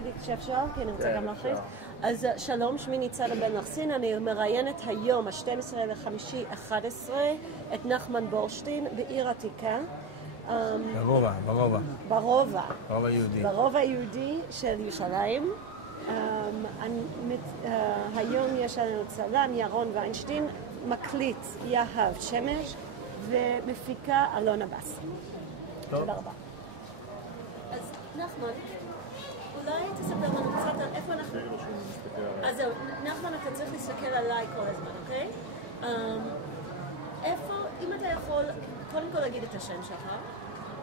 תגידי שאפשר, כי אני רוצה גם להכריז. אז שלום, שמי ניצנה בן לחסין, אני מראיינת היום, ה-12/5/11, את נחמן בורשטיין בעיר עתיקה. ברובע היהודי של ירושלים. היום יש לנו צלם ירון ויינשטיין, מקליט יהב שמש ומפיקה אלונה בס. תודה רבה. אז נחמן, אולי תספר לנו קצת על איפה אנחנו... אז זהו, נחמן, אתה צריך להסתכל עליי כל הזמן, אוקיי? איפה, אם אתה יכול, קודם כל להגיד את השם שלך,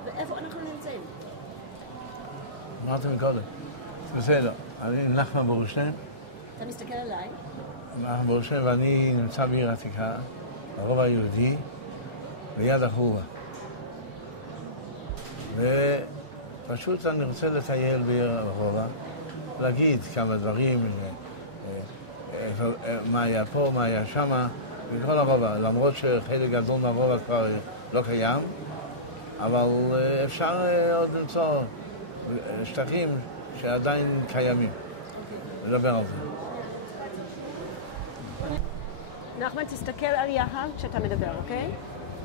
ואיפה אנחנו נמצאים? אמרתי מקודם. בסדר, אני נחמן בורשטיין. אתה מסתכל עליי? נחמן בורשטיין, ואני נמצא בעיר עתיקה, ברובע היהודי, ליד החורבה. ופשוט אני רוצה לטייל בעיר הרובע, להגיד כמה דברים, מה היה פה, מה היה שמה, וכל הרובע, למרות שחלק גדול מהרובע כבר לא קיים, אבל אפשר עוד למצוא שטחים שעדיין קיימים. לדבר על זה. נחמן, תסתכל על יהב כשאתה מדבר, אוקיי?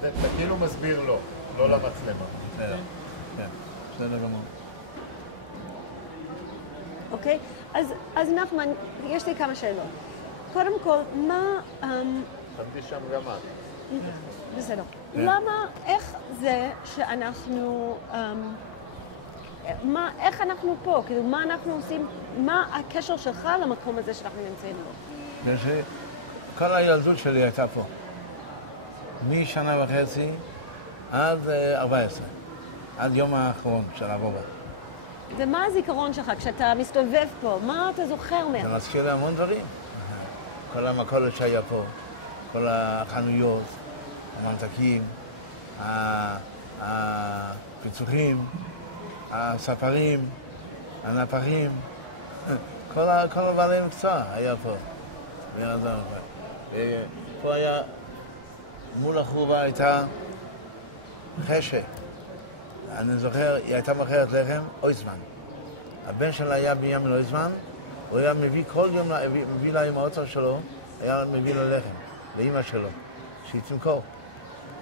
אתה כאילו מסביר לו, לא למצלמה. בסדר. כן, בסדר גמור. אוקיי? אז נחמן, יש לי כמה שאלות. קודם כל, מה... שמתי שם גם את. בסדר. למה, איך זה שאנחנו... איך אנחנו פה? כאילו, מה אנחנו עושים? מה הקשר שלך למקום הזה שאנחנו נמצאים בו? כל הילדות שלי הייתה פה. משנה וחצי עד 14. עד יום האחרון של הרובע. ומה הזיכרון שלך כשאתה מסתובב פה? מה אתה זוכר מהם? זה מזכיר לי המון דברים. כל המכולת שהיה פה, כל החנויות, הממתקים, הפיצוחים, הספרים, הנפחים, כל הבעלי מקצוע היה פה. פה היה, מול החורבה הייתה חשק. אני זוכר, היא הייתה מוכרת לחם, אויזמן. הבן שלה היה בנימין אויזמן, הוא היה מביא כל יום, מביא לה עם האוטו שלו, היה מביא לה לחם, לאמא שלו, שהיא תמכור.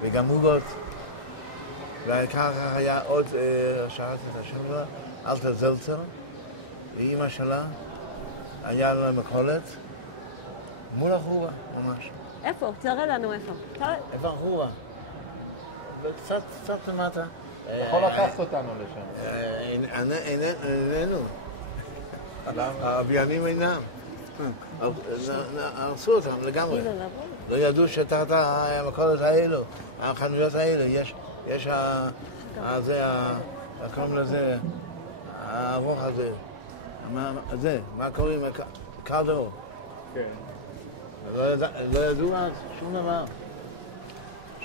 וגם עוגות. וככה היה עוד, שכחתי את השם שלה, אלתר זלצר, ואמא שלה, היה לה מכולת, מול החורבה, ממש. איפה? תראה לנו איפה. איפה החורבה? קצת למטה. אתה יכול לקחת אותנו לשם. איננו. הבניינים אינם. הרסו אותם לגמרי. לא ידעו שתחת המכולת האלו, החנויות האלה, יש קוראים לזה, הארוך הזה, מה קוראים? קרדרו. כן. לא ידעו אז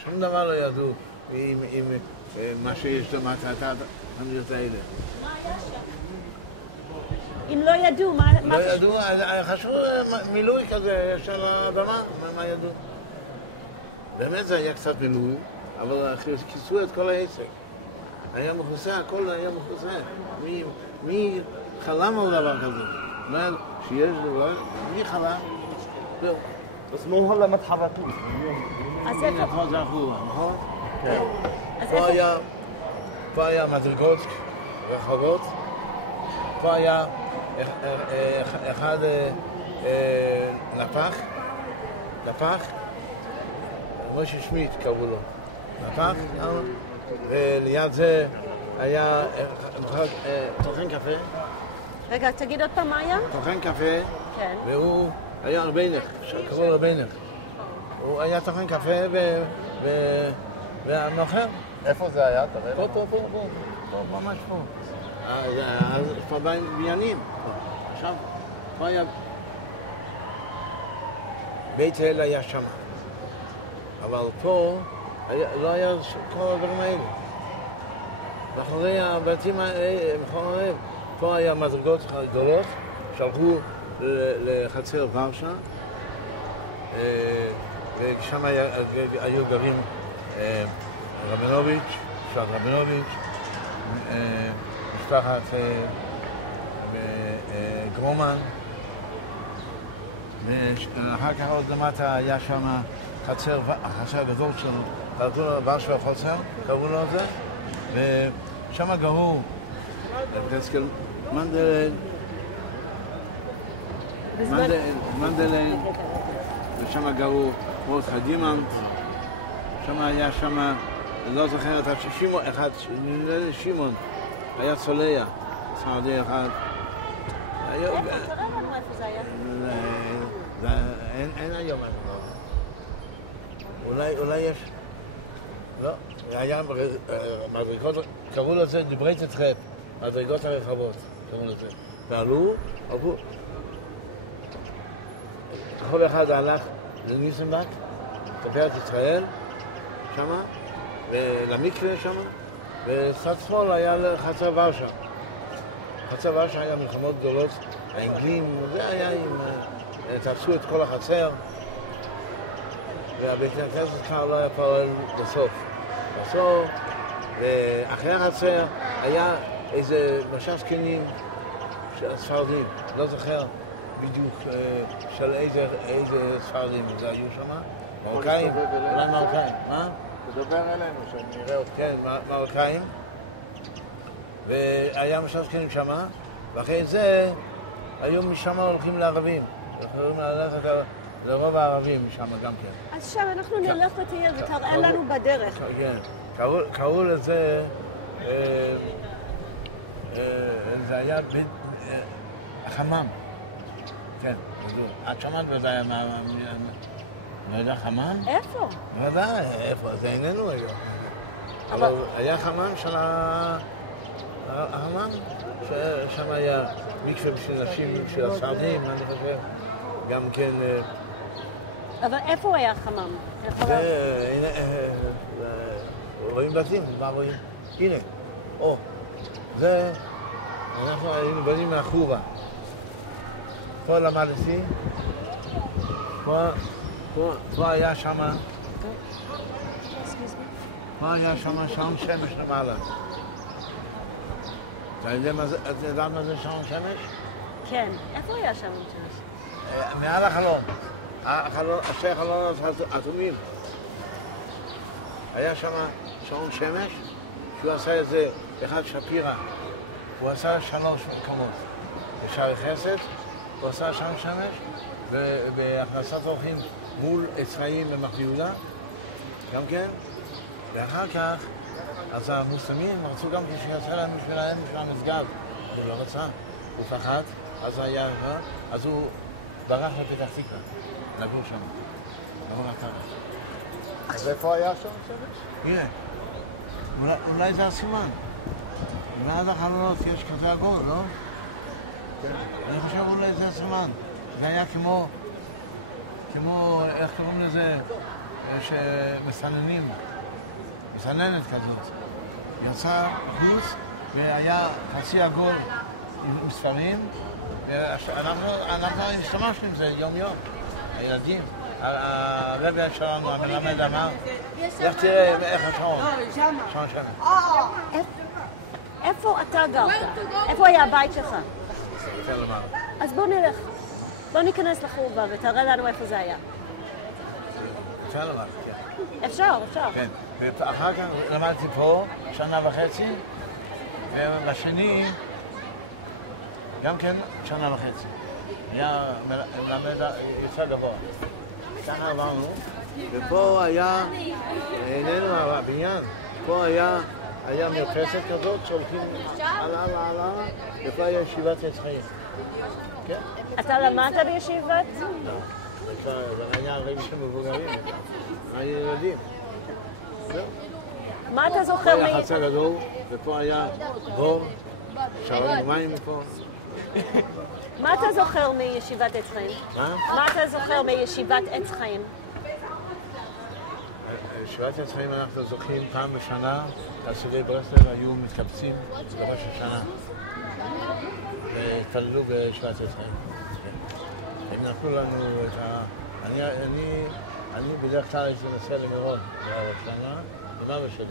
שום דבר לא ידעו עם מה שיש למטה, החנויות האלה. מה היה שם? אם לא ידעו, מה... לא ידעו, חשבו מילוי כזה של האדמה, מה ידעו? באמת זה היה קצת מילוי, אבל כיסו את כל העסק. היה מכוסה, הכל היה מכוסה. מי חלם על דבר כזה? אומר שיש דבר, מי חלם? זהו. اسمه هلا متحركين. הנה, פה זה החורבה, נכון? כן. פה היה מדרגות רחבות, פה היה אחד נפח, משה שמיט קראו לו, נפח, וליד זה היה טוחן קפה. רגע, תגיד עוד פעם מה היה? טוחן קפה, כן. והוא היה רבינך, קראו לו רבינך. הוא היה טוחן קפה והמוכר. איפה זה היה? תראה לנו. פה, ממש פה. אז פה בניינים. עכשיו, פה היה... בית אל היה שם. אבל פה לא היה כל הדברים האלה. ואחרי הבתים האלה, פה היה מדרגות גדולות, שהלכו לחצר ורשה, ושם היו גרים רבינוביץ', משפחת רבינוביץ', משפחת וגרומן, ואחר כך עוד למטה היה שם החצר הגדול שלנו, קראו לו ורשה החוצר, קראו לו את זה, ושם גרו מנדלן, ושם גרו מרדכי דימנט, שם היה לא זוכר את שמעון, היה צולע, סעודי אחד. תראה לנו איפה זה היה. אין היום, אולי יש, לא, היה מדרגות, קראו לזה דברי תטרפ, מדרגות הרחבות, קראו לזה, ועלו, עברו, כל אחד הלך לניסנבק, תפארת ישראל, שמה, ולמקווה שמה, וצד שמאל היה לחצר ורשה. חצר ורשה היה מלחמות גדולות, האנגלים, זה היה תפסו את כל החצר, והבית הכנסת כבר לא היה פועל בסוף. ואחרי החצר היה איזה משש זקנים ספרדים, לא זוכר בדיוק של איזה ספרדים זה היו שם, מרוקאים, אולי מרוקאים, מה? תדבר אלינו, שאני נראה אותך. כן, מרוקאים, והיה משש זקנים שם, ואחרי זה היום משם הולכים לערבים, יכולים ללכת לרוב הערבים משם גם כן. אז שם אנחנו נלך לטייל ותראה לנו בדרך. כן, קראו לזה, זה היה חמם. כן, את שמעת וזה היה לא יודע חמם? איפה? ודאי, איפה? זה איננו היום. אבל היה חמם של החמם, ששם היה מקווה בשביל נשים, בשביל הספרדים, אני חושב. גם כן... אבל איפה היה חמם? רואים בתים, מה רואים? הנה, זה... אנחנו היינו בנים מהחורה. פה למדתי, פה היה שמה... פה היה שמה שעון שמש למעלה. את יודעת מה זה שעון שמש? כן. איפה היה שעון שמש? מעל החלון. שתי החלונות אטומים. היה שם שעון שמש, שהוא עשה את זה אחד שפירא. הוא עשה 3 מקומות. בשערי חסד, הוא עשה שעון שמש, ובהכנסת אורחים מול אפרים במחנה יהודה, גם כן. ואחר כך, אז המוסלמים רצו גם שיעשה להם בשבילם המסגד. הוא לא רצה, הוא פחד, אז הוא ברח לפתח תקווה, לגור שם, לגור מהטרה. אז איפה היה שם שמש? הנה, אולי זה הסימן. מעל החלונות יש כזה עגול, לא? כן. אני חושב אולי זה הסימן. זה היה כמו, איך קוראים לזה, שמסננים, מסננת כזאת. יצא חוץ והיה חצי עגול עם ספרים, אנחנו השתמשנו עם זה יום-יום, הילדים. הרבי שלנו, המלמד אמר, לך תראה איך השעון, שעון שמש. איפה אתה גרת? איפה היה הבית שלך? יותר למעלה. אז בוא נלך. בוא ניכנס לחורבה ותראה לנו איפה זה היה. יותר למעלה, כן. אפשר. כן, ואחר כך למדתי פה 1.5 שנה, ובשני גם כן 1.5 שנה. היה מלמד יצא גבוה. ככה עברנו, ופה היה, איננו הבניין, פה היה מרפסת כזאת שהולכים עלה, ופה היה ישיבת עץ חיים. כן? אתה למדת בישיבת? לא, זה היה רבי של מבוגרים, היו ילדים. מה אתה זוכר היה חצר גדול, ופה היה בור, שרנו מים מפה. מה אתה זוכר מישיבת עץ חיים? מה אתה זוכר מישיבת עץ חיים? ישיבת עץ חיים אנחנו זוכרים פעם בשנה, חסידי ברסלב היו מתקבצים בראש השנה והתפללו בישיבת עץ חיים. הם נתנו לנו את אני בדרך כלל הייתי נוסע למירון בערב שנה עם אבא שלי,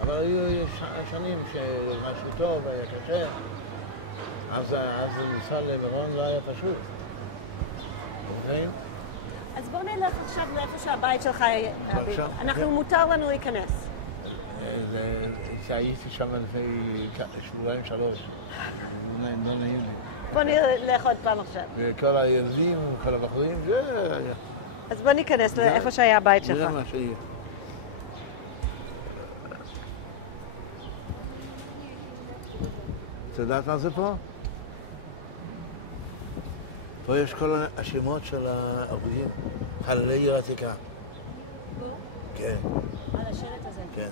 אבל היו שנים שמשהו טוב היה קשה אז לנסוע למירון לא היה פשוט. אז בואו נלך עכשיו לאיפה שהבית שלך היה. אנחנו מותר לנו להיכנס. הייתי שם לפני שבועיים 3. לא נעים לי. בואו נלך עוד פעם עכשיו. וכל הילדים, כל הבחורים, זה היה. אז בואו ניכנס לאיפה שהיה הבית שלך. זה מה שיהיה. את יודעת מה זה פה? פה יש כל השמות של ההרוגים, חללי עיר העתיקה. כן. על השלט הזה. כן.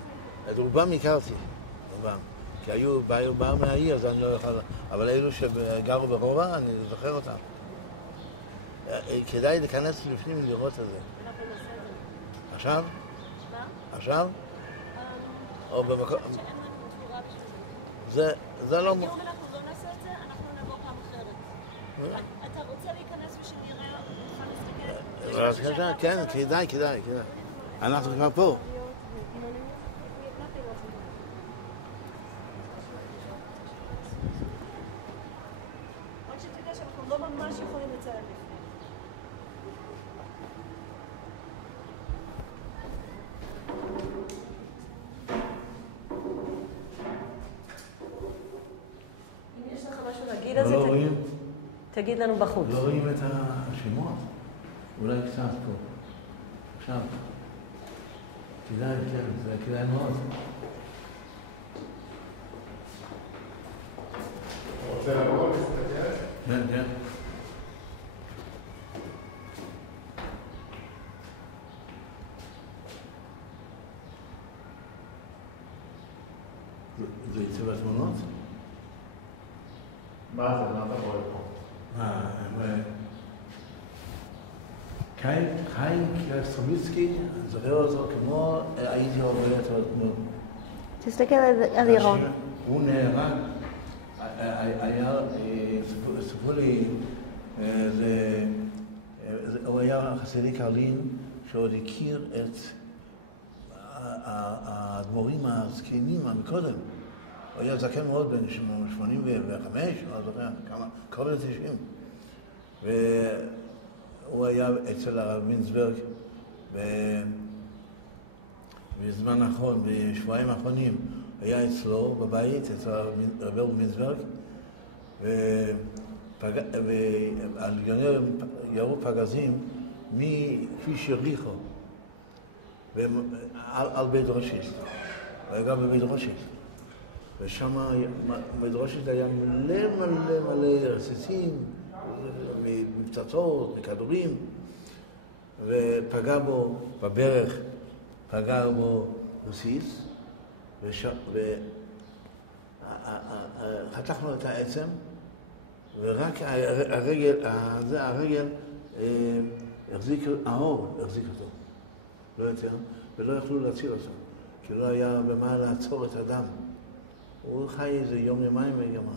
את רובם הכרתי, רובם. כי באו מהעיר, אז אני לא יכול... אבל אלו שגרו ברובע, אני זוכר אותם. כדאי להיכנס לפנים ולראות את זה. עכשיו? מה? עכשיו? או במקום... זה לא... היום אנחנו לא נעשה את זה, אנחנו נבוא פעם אחרת. אתה רוצה להיכנס ושנראה אותך להסתכל? כן, כדאי. אנחנו כבר פה. רק שתדע שאנחנו לא ממש יכולים לציין לפני. אם יש לך משהו להגיד על זה, תגיד לנו בחוץ. לא רואים את השמות? אולי קצת פה. עכשיו. כדאי, כן, זה כדאי מאוד. רוצה לבוא להסתכל? כן. זה יצא בתמונות? מה זה? מה אתה רואה פה? חיים קרסטרוביצקי, אני זוכר אותו כמו הייתי רואה אותו כמו... תסתכל על ירון. הוא נהרג, ספרו לי, הוא היה חסידי קרלין שעוד הכיר את האדמו"רים הזקנים מקודם. הוא היה זקן מאוד בין 85, לא זוכר, קרוב ל-90. הוא היה אצל הרב מינסברג בזמן האחרון, בשבועיים האחרונים, היה אצלו בבית, אצל הרב מינסברג, והלגיונר ירו פגזים מכביש יריחו, על בית ראשית. הוא היה גם בבית ראשית. ושם בית ראשית היה מלא רסיסים, מפצצות, מכדורים, ופגע בו בברך, פגע בו רסיס, וחתכנו את העצם, ורק הרגל החזיק, האור החזיק אותו, לא יותר, ולא יכלו להציל אותו, כי לא היה במה לעצור את הדם. הוא חי איזה יום-יומיים וגמר.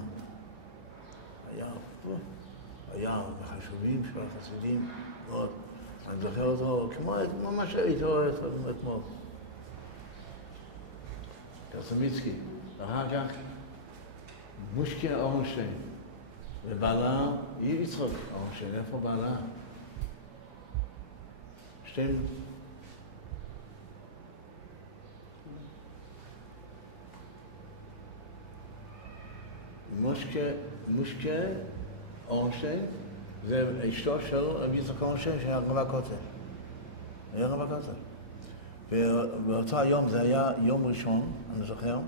היה חשובים של החסידים מאוד. אני זוכר אותו כמו מה שהייתי רואה אתמול. קרסטרוביצקי. ואחר כך מושקה אורנשטיין. ובעלה, יצחק אורנשטיין. איפה בעלה? שתיים. מושקה אורנשטיין, זה אשתו של רבי יצחק אורנשטיין שהיה רב הכותל. היה רב הכותל. ובאותו היום, זה היה יום ראשון, אני זוכר,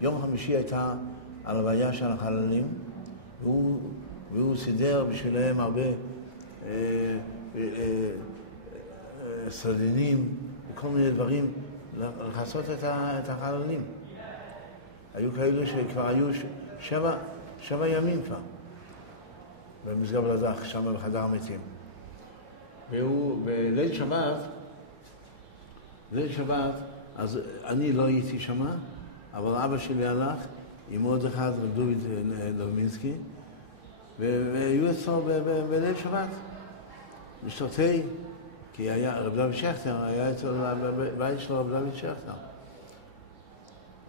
יום חמישי הייתה הלוויה של החללים, והוא סידר בשבילם הרבה סרדינים וכל מיני דברים לעשות את החללים. היו כאלה שכבר היו 7 ימים כבר. במסגב לדח, שם בחדר המתים. והוא, בליל שבת, אז אני לא הייתי שמה, אבל אבא שלי הלך עם עוד אחד, דוד לומינסקי, והיו אצלו בליל שבת, לשתותי, כי היה רב דוד שכטר, היה אצלו בבית שלו רב דוד שכטר.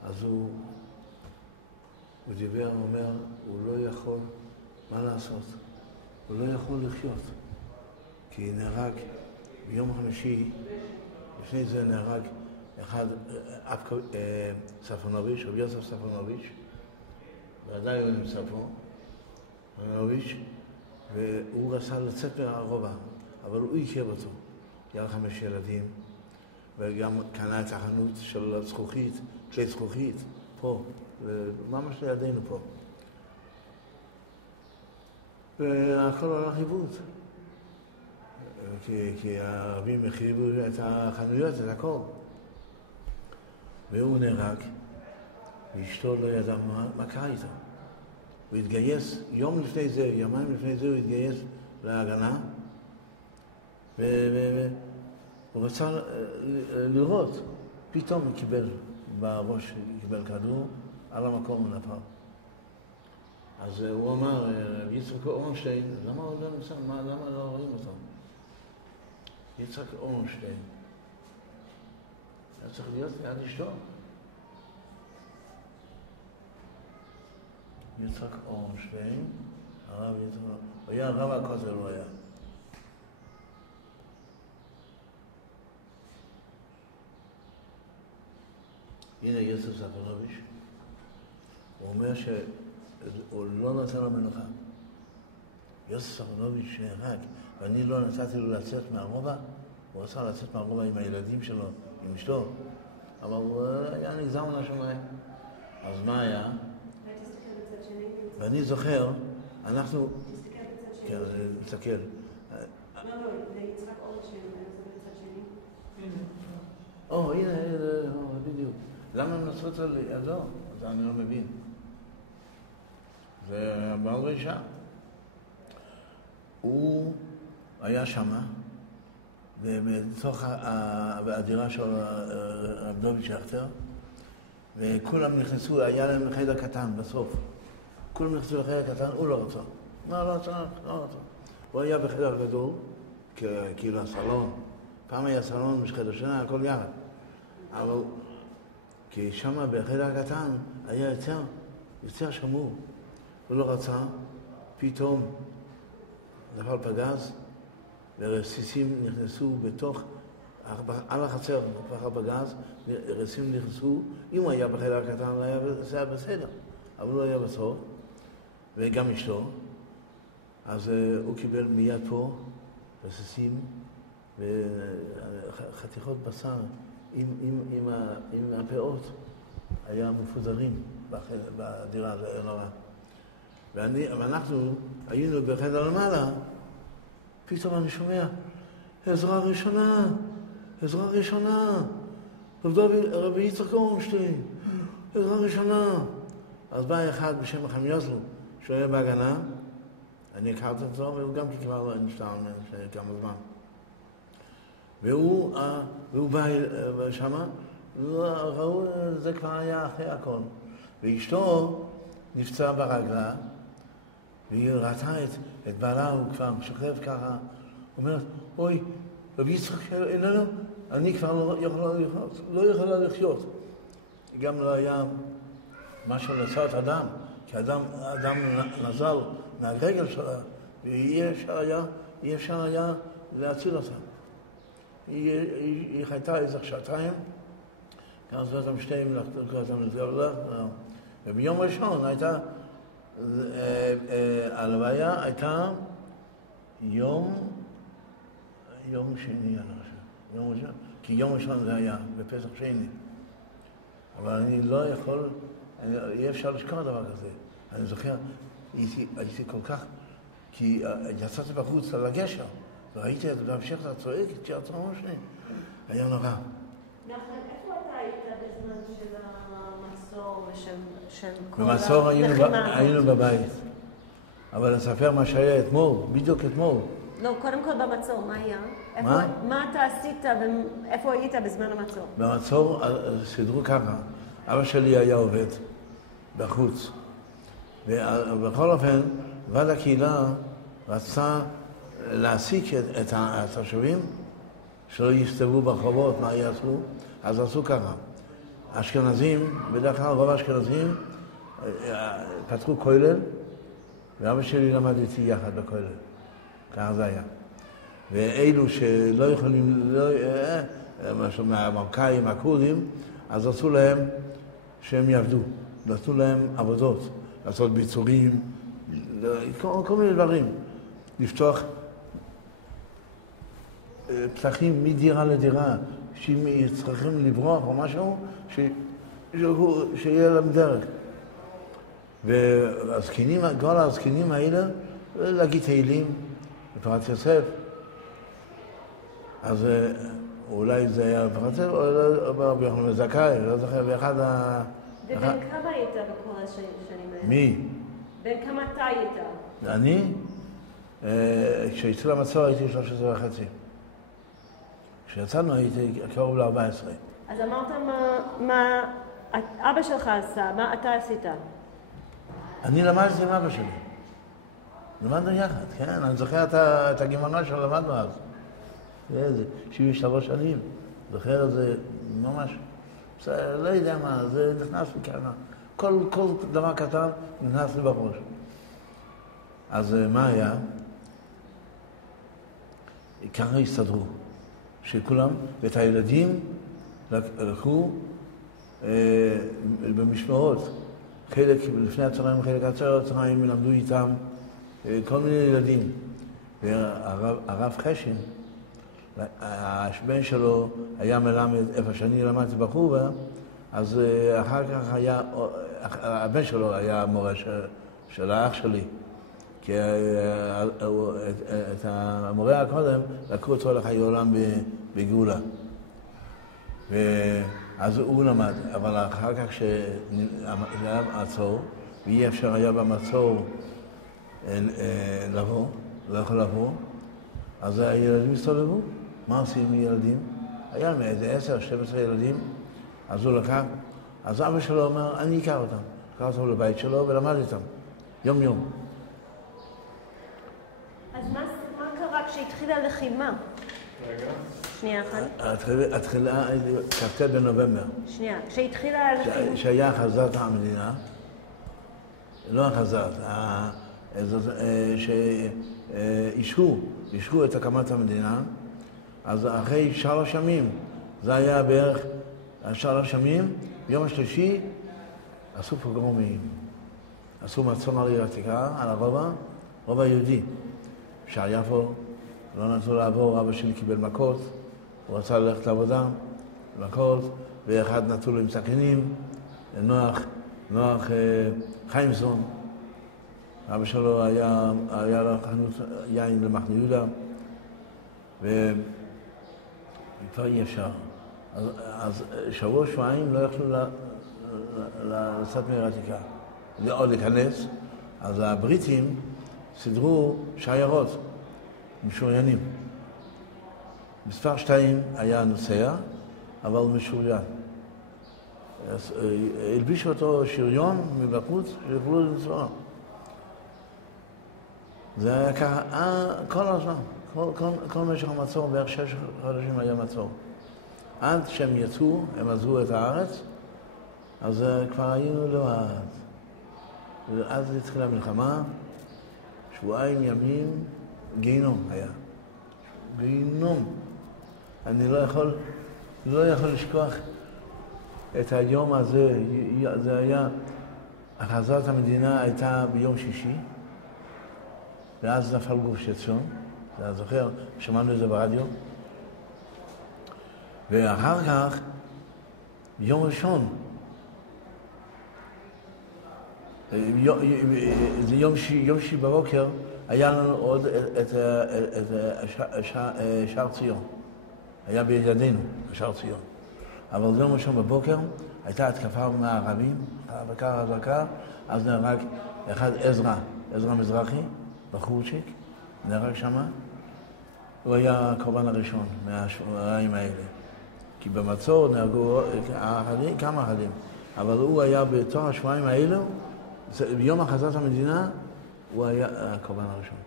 אז הוא דיבר, הוא אומר, הוא לא יכול מה לעשות? הוא לא יכול לחיות, כי נהרג ביום חמישי, לפני זה נהרג אחד, ספונוביץ', רבי יוסף ספונוביץ', ועדיין הוא נמצא פה, ספונוביץ', והוא רצה לצאת מהרובע, אבל הוא הכיר אותו. היה לו 5 ילדים, וגם קנה את החנות של זכוכית, כלי זכוכית, פה, ממש לידינו פה. והכל הלך איבוד. כי הערבים החריבו את החנויות, את הכל. והוא נהרג, ואשתו לא ידעה מה קרה איתו. הוא התגייס, יומיים לפני זה הוא התגייס להגנה, והוא רצה לראות. פתאום הוא קיבל בראש, קיבל כדור, על המקום הוא נפל. אז הוא אמר, יצחק אורנשטיין, למה הוא לא נמצא? למה לא רואים אותו? יצחק אורנשטיין. היה צריך להיות ליד אשתו. יצחק אורנשטיין, הרב יצחק, הוא היה רב הכותל, הוא היה. הנה יוסף ספונוביץ', הוא אומר שהוא לא נתן לו מנוחה. יוסף ספונוביץ' נהרג, ואני לא נתתי לו לצאת מהרובע, הוא רצה לצאת מהרובע עם הילדים שלו, עם אשתו, אבל הוא היה נגזר מן השמיים. אז מה היה? ואני זוכר, אנחנו... תסתכל בצד שני. כן, תסתכל. לא, ליצחק אורנשטיין, זה בצד שני. הנה, בדיוק. למה הם נצרו אותו לידו? אז אני לא מבין. זה בעל רישה. הוא היה שמה, ובתוך הדירה של רב דוד שכטר, וכולם נכנסו, היה להם חדר קטן בסוף. כולם נכנסו לחדר קטן, הוא לא רצה. לא רצה. הוא היה בחדר גדול, כאילו הסלון. פעם היה סלון, בחדר שנה, הכל יחד. אבל כי שמה בחדר הקטן היה יותר שמור. הוא לא רצה, פתאום נפל פגז, ורסיסים נכנסו בתוך, על החצר, בתוך הפגז, רסיסים נכנסו, אם הוא היה בחדר הקטן, זה היה בסדר, אבל הוא היה בסוף, וגם אשתו, אז הוא קיבל מיד פה רסיסים, וחתיכות בשר עם הפאות, היה מפוזרים בדירה, זה היה נורא. ואנחנו היינו בחדר למעלה, פתאום אני שומע, עזרה ראשונה, רבי יצחק אורנשטיין, עזרה ראשונה. אז בא אחד בשם חיים יוזלו, שהוא היה בהגנה, אני הכרתי אותו, והוא גם כבר לא נפטר כמה זמן. והוא בא שמה, ראו, זה כבר היה אחרי הכל. ואשתו נפצעה ברגלה, והיא ראתה את בעלה, הוא כבר שוכב ככה, אומרת, אוי, רבי יצחק איננו, אני כבר לא יכולה לחיות. גם לא היה משהו לעשות אדם, כי אדם נזל מהרגל שלה, ואי אפשר היה להציל אותה. היא חייתה איזה שעתיים, כמה זאת המשתיים לקרוא אותם לזרלה, וביום ראשון הייתה, הלוויה הייתה יום שני, יום ראשון, כי יום ראשון זה היה בפסח שני. אבל אני לא יכול, אי אפשר לשכוח דבר כזה. אני זוכר, הייתי כל כך, כי יצאתי בחוץ על הגשר, וראיתי את בהמשך הצועק, את שירצון שני. היה נורא. נחמן, איפה אתה היית בזמן של המצור ושל כל במצור היינו בבית. אבל אספר מה שהיה אתמול, בדיוק אתמול. לא, קודם כל במצור, מה היה? מה אתה עשית ואיפה היית בזמן המצור? במצור סידרו ככה. אבא שלי היה עובד בחוץ. ובכל אופן, ועד הקהילה רצה להעסיק את התושבים שלא יסתובבו ברחובות, מה יעשו? אז עשו ככה. אשכנזים, בדרך כלל רוב האשכנזים, פתחו כולל, ואבא שלי למד איתי יחד בכולל, ככה זה היה. ואלו שלא יכולים, משהו מהמרקאים, מהכורדים, אז עשו להם שהם יעבדו, נתנו להם עבודות, לעשות ביצורים, כל מיני דברים, לפתוח פתחים מדירה לדירה, שאם צריכים לברוח או משהו, שיהיה להם דרך. והזקנים, כל הזקנים האלה, להגיד תהילים, בפרט יוסף. אז אולי זה היה בפרט יוסף, או ברבי יוחנן זכאי, לא זוכר, באחד ה... ובן כמה היית בכל השנים האלה? מי? בן כמה אתה היית? אני? כשהתחיל המצור הייתי 13 וחצי. כשיצאנו הייתי קרוב ל-14. אז אמרת מה אבא שלך עשה, מה אתה עשית? אני למדתי עם אבא שלי. למדנו יחד, כן? אני זוכר את הגמרא שלמדנו אז. זה 73 שנים. זוכר את זה ממש. לא יודע מה, זה נכנס לי ככה. כל דבר קטן נכנס לי בראש. אז מה היה? ככה הסתדרו. שכולם, ואת הילדים לקחו במשמרות. חלק לפני הצהריים, חלק אחרי הצהריים, למדו איתם כל מיני ילדים. והרב חשין, הבן שלו היה מלמד איפה שאני למדתי בחורה, אז אחר כך היה, הבן שלו היה מורה של האח שלי. כי את המורה הקודם לקחו אותו לחיי עולם בגאולה. אז הוא למד, אבל אחר כך שהיה מצור, ואי אפשר היה במצור לבוא, לא יכול לבוא, אז הילדים הסתובבו. מה עושים עם ילדים? היה להם איזה 10, 12 ילדים, אז הוא לקח, אז אבא שלו אומר, אני אקח אותם. לקח אותם לבית שלו ולמד איתם, יום יום. אז מה קרה כשהתחילה הלחימה? רגע. שנייה אחת. התחילה כ"ט בנובמבר. שנייה, כשהתחילה הלחימה... שהיה הכרזת המדינה, לא הכרזת, שאישרו את הקמת המדינה, אז אחרי 3 ימים, זה היה בערך 3 ימים, ביום השלישי עשו פוגרומים, עשו מצור על העיר העתיקה, על הרובע היהודי. שער יפו, לא נתנו לעבור, אבא שלי קיבל מכות, הוא רצה ללכת לעבודה, מכות, ואחד נתנו לו עם סכינים, נוח חיימסון, אבא שלו היה לו חנות יין למחנה יהודה, וכבר אי אפשר. אז שבוע-שבועיים לא יכלו לצאת מהעיר העתיקה, או להיכנס, אז הבריטים סידרו שיירות משוריינים. מספר 2 היה נוסע, אבל משוריין. הלבישו אותו שריון מבחוץ שיוכלו לנסוע. זה היה ככה כל הזמן, כל משך המצור, בערך 6 חודשים היה מצור. עד שהם יצאו, הם עזבו את הארץ, אז כבר היינו לבד. ואז התחילה המלחמה, 2 ימים, גיהנום היה. גיהנום. אני לא יכול לשכוח את היום הזה. זה היה, הכרזת המדינה הייתה ביום שישי, ואז נפל גוש עציון, אתה זוכר, שמענו את זה ברדיו. ואחר כך, ביום ראשון, זה יום שישי בבוקר, היה לנו עוד את שער ציון. היה בידינו, שער ציון. אבל יום ראשון בבוקר הייתה התקפה מהערבים, חזקה, אז נהרג אחד עזרא מזרחי, בחורצ'יק, נהרג שמה. הוא היה הקורבן הראשון מהשבועיים האלה. כי במצור נהרגו כמה אחדים, אבל הוא היה בתוך השבועיים האלו, ביום הכרזת המדינה, הוא היה הקורבן הראשון.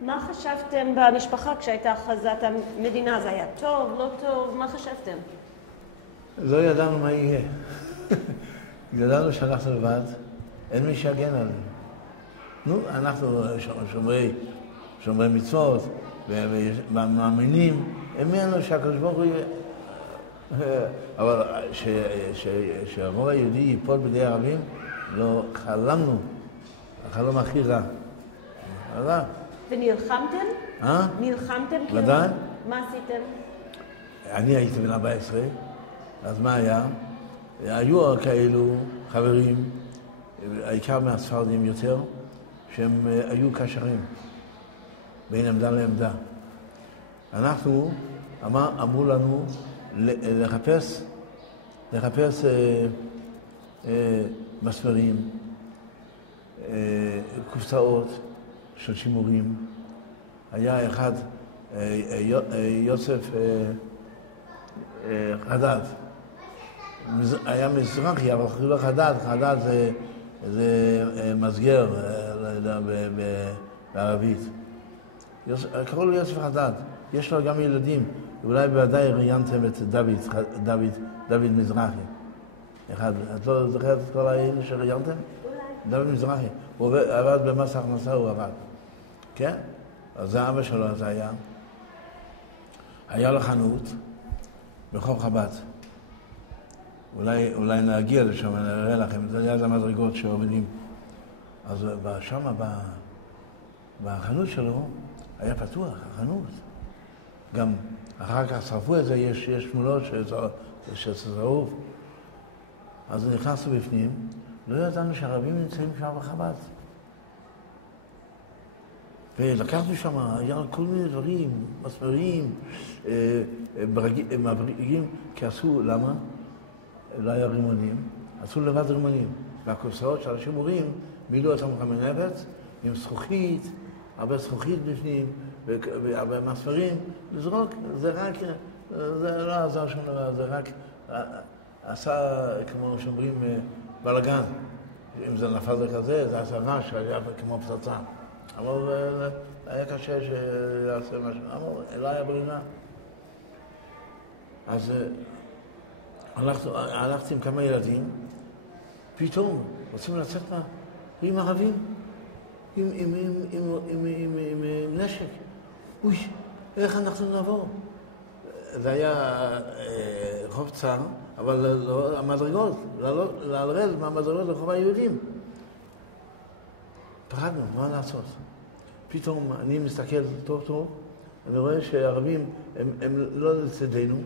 מה חשבתם במשפחה כשהייתה הכרזת המדינה? זה היה טוב, לא טוב? מה חשבתם? לא ידענו מה יהיה. ידענו שאנחנו לבד, אין מי שיגן עלינו. נו, אנחנו שומרי מצוות ומאמינים, האמינו שהקדוש ברוך הוא יהיה... אבל שהרוב היהודי ייפול בידי ערבים, לא חלמנו, החלום הכי רע. ונלחמתם? נלחמתם? ודאי. מה עשיתם? אני הייתי בן 14, אז מה היה? היו כאלו חברים, העיקר מהספרדים יותר, שהם היו קשרים בין עמדה לעמדה. אנחנו, אמרו לנו לחפש מסמרים, קופסאות של שימורים. היה אחד, יוסף חדד, היה מזרחי, אבל לא חדד, חדד זה מסגר בערבית. קראו לו יוסף חדד, יש לו גם ילדים, אולי בוודאי ראיינתם את דוד מזרחי. אחד, את לא זוכרת את כל האלה שראיינתם? דוד מזרחי, הוא עבד במס הכנסה, הוא עבד. כן? אז זה אבא שלו, זה היה. היה לו חנות ברחוב חב"ד. אולי נגיע לשם, נראה לכם, זה היה המדרגות שעובדים. אז שם, בחנות שלו, היה פתוח, החנות. גם אחר כך שרפו את זה, יש תמונות של שרוף. אז נכנסנו בפנים, לא ידענו שהערבים נמצאים שם בחב"ד. ולקחנו שם, היה כל מיני דברים, מסמרים, מבריגים, כי עשו, למה? לא היה רימונים, עשו לבד רימונים. והקופסאות של השימורים מילאו אותם חמנבת עם זכוכית, הרבה זכוכית בפנים, והרבה מסמרים. לזרוק, זה לא עזר שום דבר, זה רק עשה, כמו שאומרים, בלגן. אם זה נפל לכזה, זה עשה רעש, היה כמו פצצה. אבל היה קשה שיעשה משהו, אבל לא היה ברירה. אז הלכתי עם כמה ילדים, פתאום רוצים לצאת עם ערבים, עם נשק. אוי, איך אנחנו נעבור? זה היה רחוב צר, אבל המדרגות, לרדת מהמדרגות לרחוב היהודים. פחדנו, מה לעשות? פתאום אני מסתכל טוב, אני רואה שהערבים הם לא לצדנו,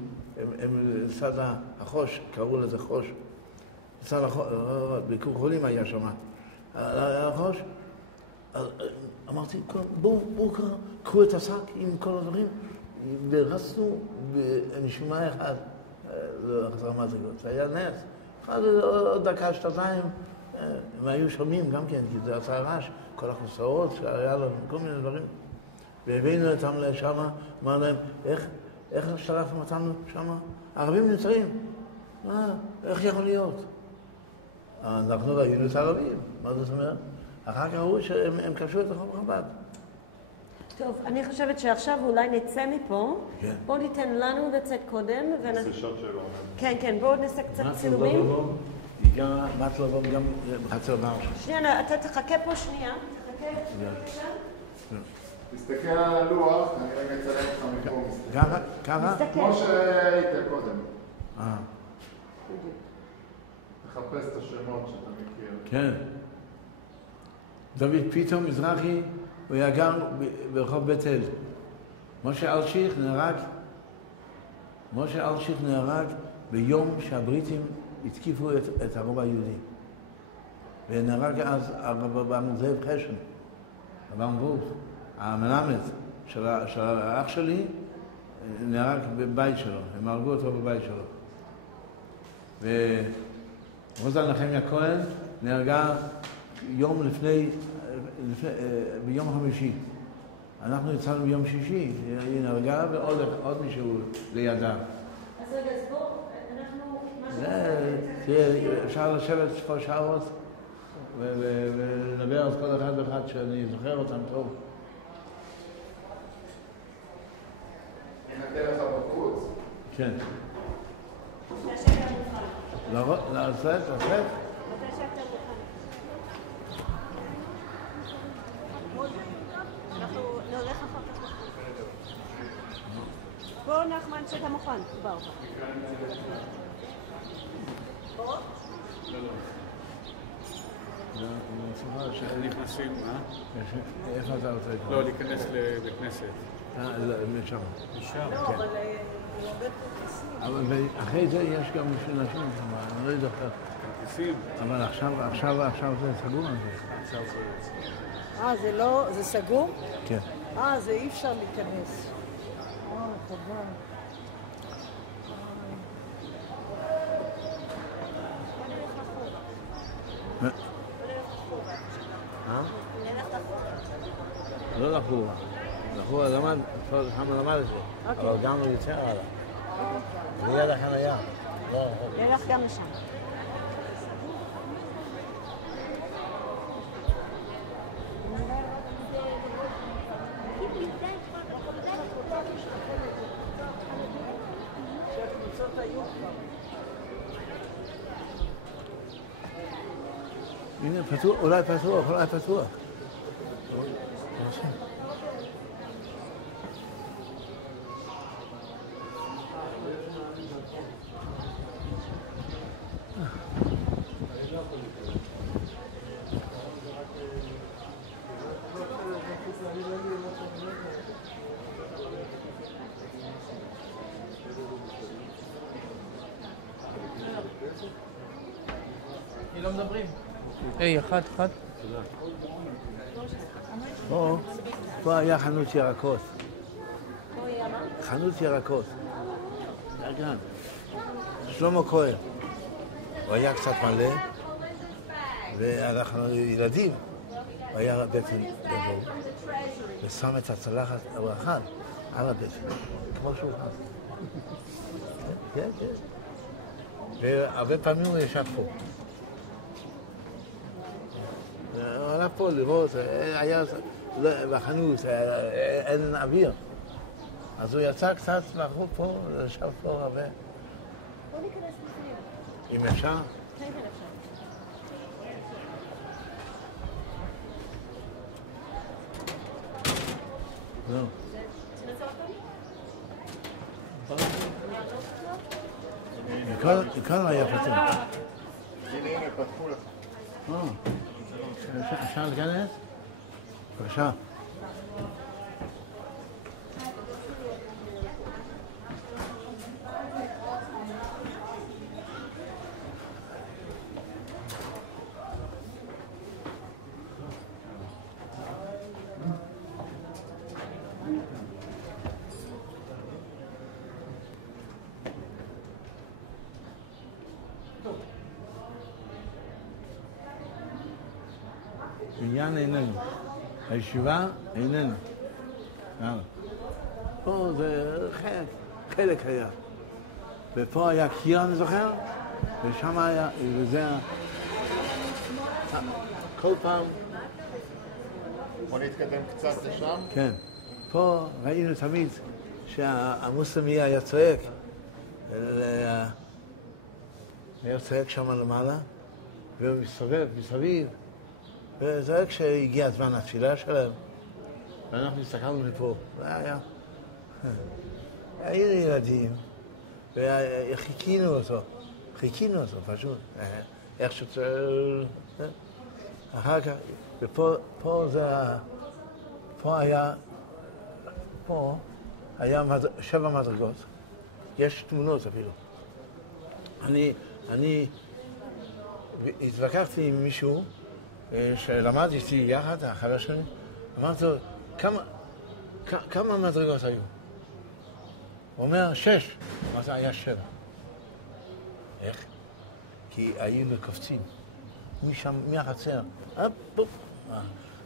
הם לצד החוש, קראו לזה חוש. לצד החוש, ביקור חולים היה שם. החוש, אמרתי, בואו קחו את השק עם כל הדברים, ורצנו בנשימה אחת לחזר מדרגות. זה היה נס. עוד דקה, שנתיים, הם היו שומעים גם כן, כי זה עשה רעש, כל הכוסאות שהיה לנו, כל מיני דברים. והבאנו אותם לשם, אמר להם, איך שלחתם אותנו שם? הערבים נמצאים. איך יכול להיות? אנחנו ראינו את הערבים, מה זאת אומרת? אחר כך ראו שהם קשו את רחוב חב"ד. טוב, אני חושבת שעכשיו אולי נצא מפה. כן. בואו ניתן לנו לצאת קודם. זה שוט שלו. כן, בואו נעשה קצת צילומים. בת לבוא גם בחצר ורשה. שנייה, אתה תחכה פה שנייה. תסתכל על הלוח, אני רגע אצלם אותך מפה. ככה? כמו שהיית קודם. תחפש את השמות שאתה מכיר. כן. דוד פתאום מזרחי, הוא היה גר ברחוב בית אל. משה אלשיך נהרג ביום שהבריטים התקיפו את הרוב היהודי. ונהרג אז הרב זאב חשן, הרב וולף, המלמד של האח שלי, נהרג בבית שלו, הם הרגו אותו בבית שלו. ורוזה נחמיה כהן נהרגה יום לפני, ביום חמישי. אנחנו יצאנו ביום שישי, היא נהרגה ועוד מישהו לידה. אז רגע, אז בואו, אנחנו... אפשר לשבת פה שעות ולדבר על כל אחד ואחד שאני זוכר אותם טוב. נחכה לך בחוץ. כן. תשב מוכן. לצאת? תשב מוכן. אנחנו נלך אחר כך. בוא נחמן שאתה מוכן, כבר. בוא. נכנסים, מה? איפה אתה רוצה לקרוא? לא, להיכנס לבית כנסת. משם. משם? לא, אבל הוא עובד כרטיסים. אבל אחרי זה יש גם בשביל נשים, אני לא יודע. כרטיסים? אבל עכשיו זה סגור על זה. עכשיו זה... זה לא, זה סגור? כן. זה אי אפשר להיכנס. חבל. לא לחורה. לחורה למד, שם למד את זה. אבל גם הוא יותר הלאה. ליד החניה. נלך גם לשם. הנה, פתוח, אולי פתוח. לא מדברים. היי, אחד. פה היה חנות ירקות. פה היה מה? חנות ירקות. היה גן. שלמה כהן. הוא היה קצת מלא, ואנחנו ילדים. הוא היה בטן גדול, ושם את הצלחת, הוא אכל על הבטן, כמו שהוא אכל. כן. והרבה פעמים הוא ישב פה. הוא הלך פה לראות, היה בחנות, אין אוויר. אז הוא יצא קצת לחוץ פה, ישב פה הרבה. בוא ניכנס לפנים. אם אפשר? כן, אפשר. לא. מכאן היה פתוח. הנה, פתחו לך. אפשר להיכנס? בבקשה. עניין איננו. הישיבה איננו. פה זה חלק היה. ופה היה קיר, אני זוכר, ושם היה, וזה... כל פעם... בוא נתקדם קצת לשם. כן. פה ראינו תמיד שהמוסלמי היה צועק. היה צועק שם למעלה, והוא מסתובב מסביב. וזה רק כשהגיע הזמן התפילה שלהם, ואנחנו הסתכלנו לפה, היינו ילדים, וחיכינו אותו פשוט, איך אחר כך, ופה זה, פה היה 7 מדרגות, יש תמונות אפילו. אני התווכחתי עם מישהו, שלמד איתי יחד, החבר שלי, אמרתי לו, כמה מדרגות היו? הוא אומר, 6. אמרתי, היה 7. איך? כי היינו קופצים. משם, מהחצר.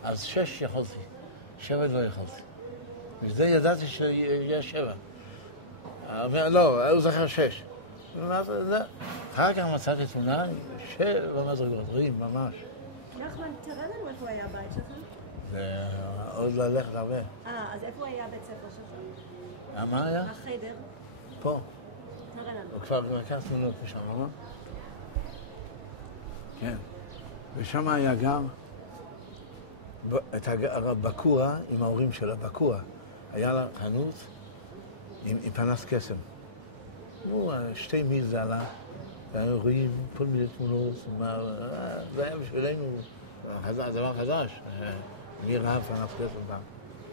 אז 6 יכולתי, 7 לא יכולתי. וזה ידעתי שיש 7. הוא אומר, לא, הוא זכר 6. אמרתי, לא. אחר כך מצאתי תמונה, 7 מדרגות, רואים, ממש. נחמן, תראה לנו איפה היה הבית שלך. עוד ללכת הרבה. אז איפה היה בית ספר שלך? מה היה? החדר. פה. תראה לנו. הוא כבר לקח תמונות משם, לא? כן. ושם היה גם הרב בקוע עם ההורים שלה, בקוע. היה לה חנות עם פנס קסם. נו, 2 מיל זה עלה, והיו רואים כל מיני תמונות, זה היה בשבילנו דבר חדש. מי ראה פנס קסם פעם.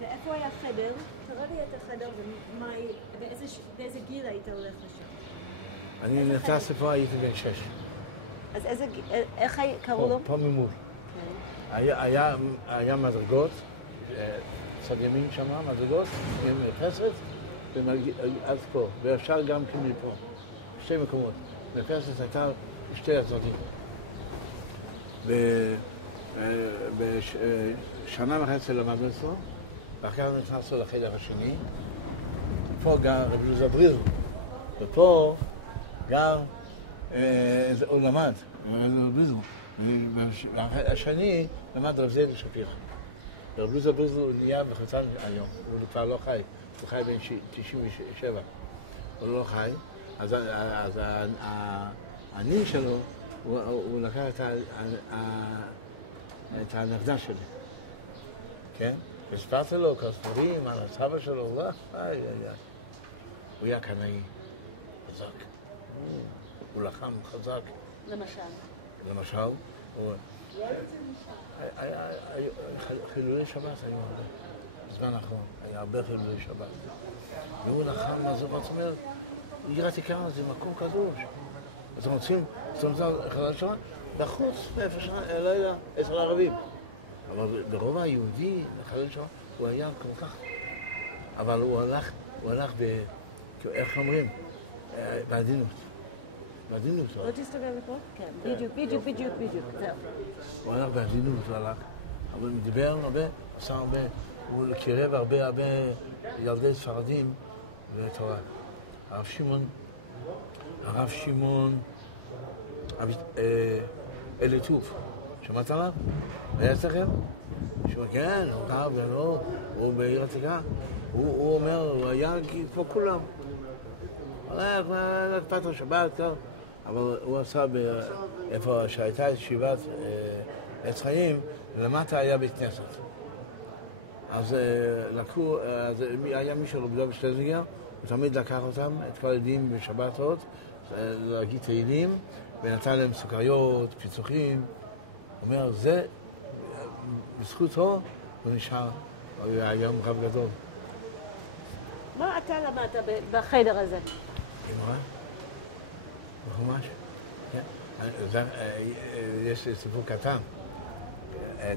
ואיפה היה חדר? תראה לי את החדר באיזה גיל היית הולך לשם? אני נטס לפה, הייתי בן 6. אז איך קראו לו? פה ממול. היה מדרגות, צד ימין שם, מדרגות, עם מרפסת, עד פה, ואפשר גם כן מפה, 2 מקומות. מרפסת הייתה 2 הצדדים. בשנה וחצי למדנו אצלו, ואחר כך נכנסנו לחדר השני. פה גר רב יהודה בריזל, ופה גר, הוא למד, רב בריזל. והשני למד רב זאב שפיר. רב יהודה בריזל הוא נהיה בחוצן היום, הוא כבר לא חי, הוא חי בין 97, הוא לא חי. אז הנין שלו, הוא לקח את הנכדה שלי, כן? והספרתי לו כספרים על הסבא שלו, הוא היה קנאי חזק, הוא לחם חזק. למשל, חילולי שבת היו הרבה, בזמן האחרון, היה הרבה חילולי שבת. והוא לחם, אז הוא אומר, יראת יקרה, זה מקום קדוש. אז רוצים חלל שבת, בחוץ, באיפה שנה, לילה, 10 ערבים. אבל ברוב היהודי, חלל שבת, הוא היה כל כך, אבל הוא הלך איך אומרים? בעדינות. בעדינות. לא תסתכל לפה? כן, בדיוק, זהו. הוא הלך בעדינות, הוא הלך, אבל הוא דיבר הרבה, עשה הרבה, הוא קירב הרבה ילדי ספרדים ותורה. הרב שמעון אליטוב, שמעת עליו? היה אצלכם? כן, הוא רב ולא, הוא בעיר עתיקה. הוא אומר, הוא היה כמו כולם. הוא היה להקפת השבת, אבל הוא עשה איפה שהייתה ישיבת עץ חיים, למטה היה בית כנסת. אז לקחו, אז היה מישהו לובדו בשטזינגר, הוא תמיד לקח אותם, את כל הילדים בשבתות, להגיד תהילים, ונתן להם סוכריות, פיצוחים. הוא אומר, זה, בזכותו, הוא נשאר, הוא היה היום רב גדול. מה אתה למדת בחדר הזה? אמרה? בחומש? כן. יש סיפור קטן.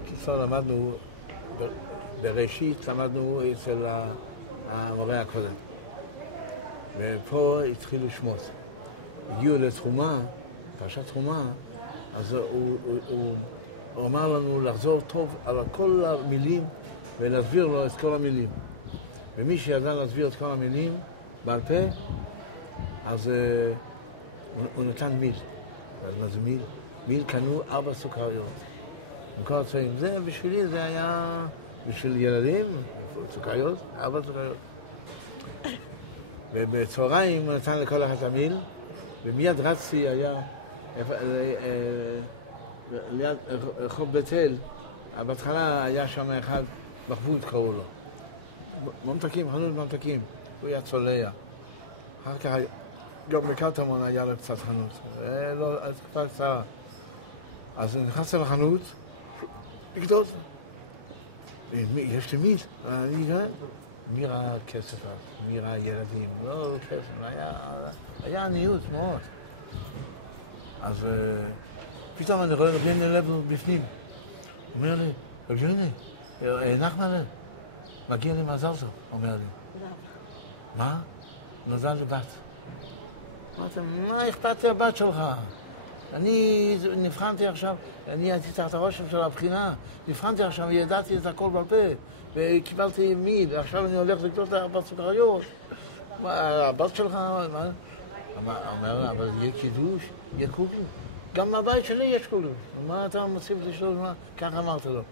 קיצור למדנו, בראשית למדנו אצל המורה הקודם. ופה התחילו שמות. הגיעו לתרומה, פרשת תרומה, אז הוא אמר לנו לחזור טוב על כל המילים ולהסביר לו את כל המילים. ומי שידע להסביר את כל המילים בעל פה, אז הוא נתן מיל. אז מה זה מיל? מיל קנו 4 סוכריות. מכל הצבעים. זה בשבילי, זה היה בשביל ילדים, סוכריות, 4 סוכריות. ובצהריים הוא נתן לכל אחד המיל, ומיד רצתי היה ליד רחוב בית אל, בהתחלה היה שם אחד, מחבוד קראו לו. ממתקים, חנות ממתקים, הוא היה צולע. אחר כך גם בקטמון היה לו קצת חנות, לא, תקופה קצרה. אז נכנסתי לחנות, לקדות. יש לי מיל, מי ראה כסף אז? מי ראה ילדים? לא כסף, היה עניות מאוד. אז פתאום אני רואה רבי לב בפנים. הוא אומר לי, רבי נחמן, מגיע לי מזל טוב, אומר לי. מה? נולדה לי בת. אמרתי, מה אכפת לי הבת שלך? אני נבחנתי עכשיו, אני הייתי תחת הרושם של הבחינה, נבחנתי עכשיו וידעתי את הכל בעל פה, וקיבלתי מיל, ועכשיו אני הולך לקנות 4 סוכריות. הבת שלך, אומר לה, אבל יהיה קידוש, יהיה קוגל. גם מהבית שלי יש קוגל. מה אתה מוסיף לשלוש מה? ככה אמרת לו.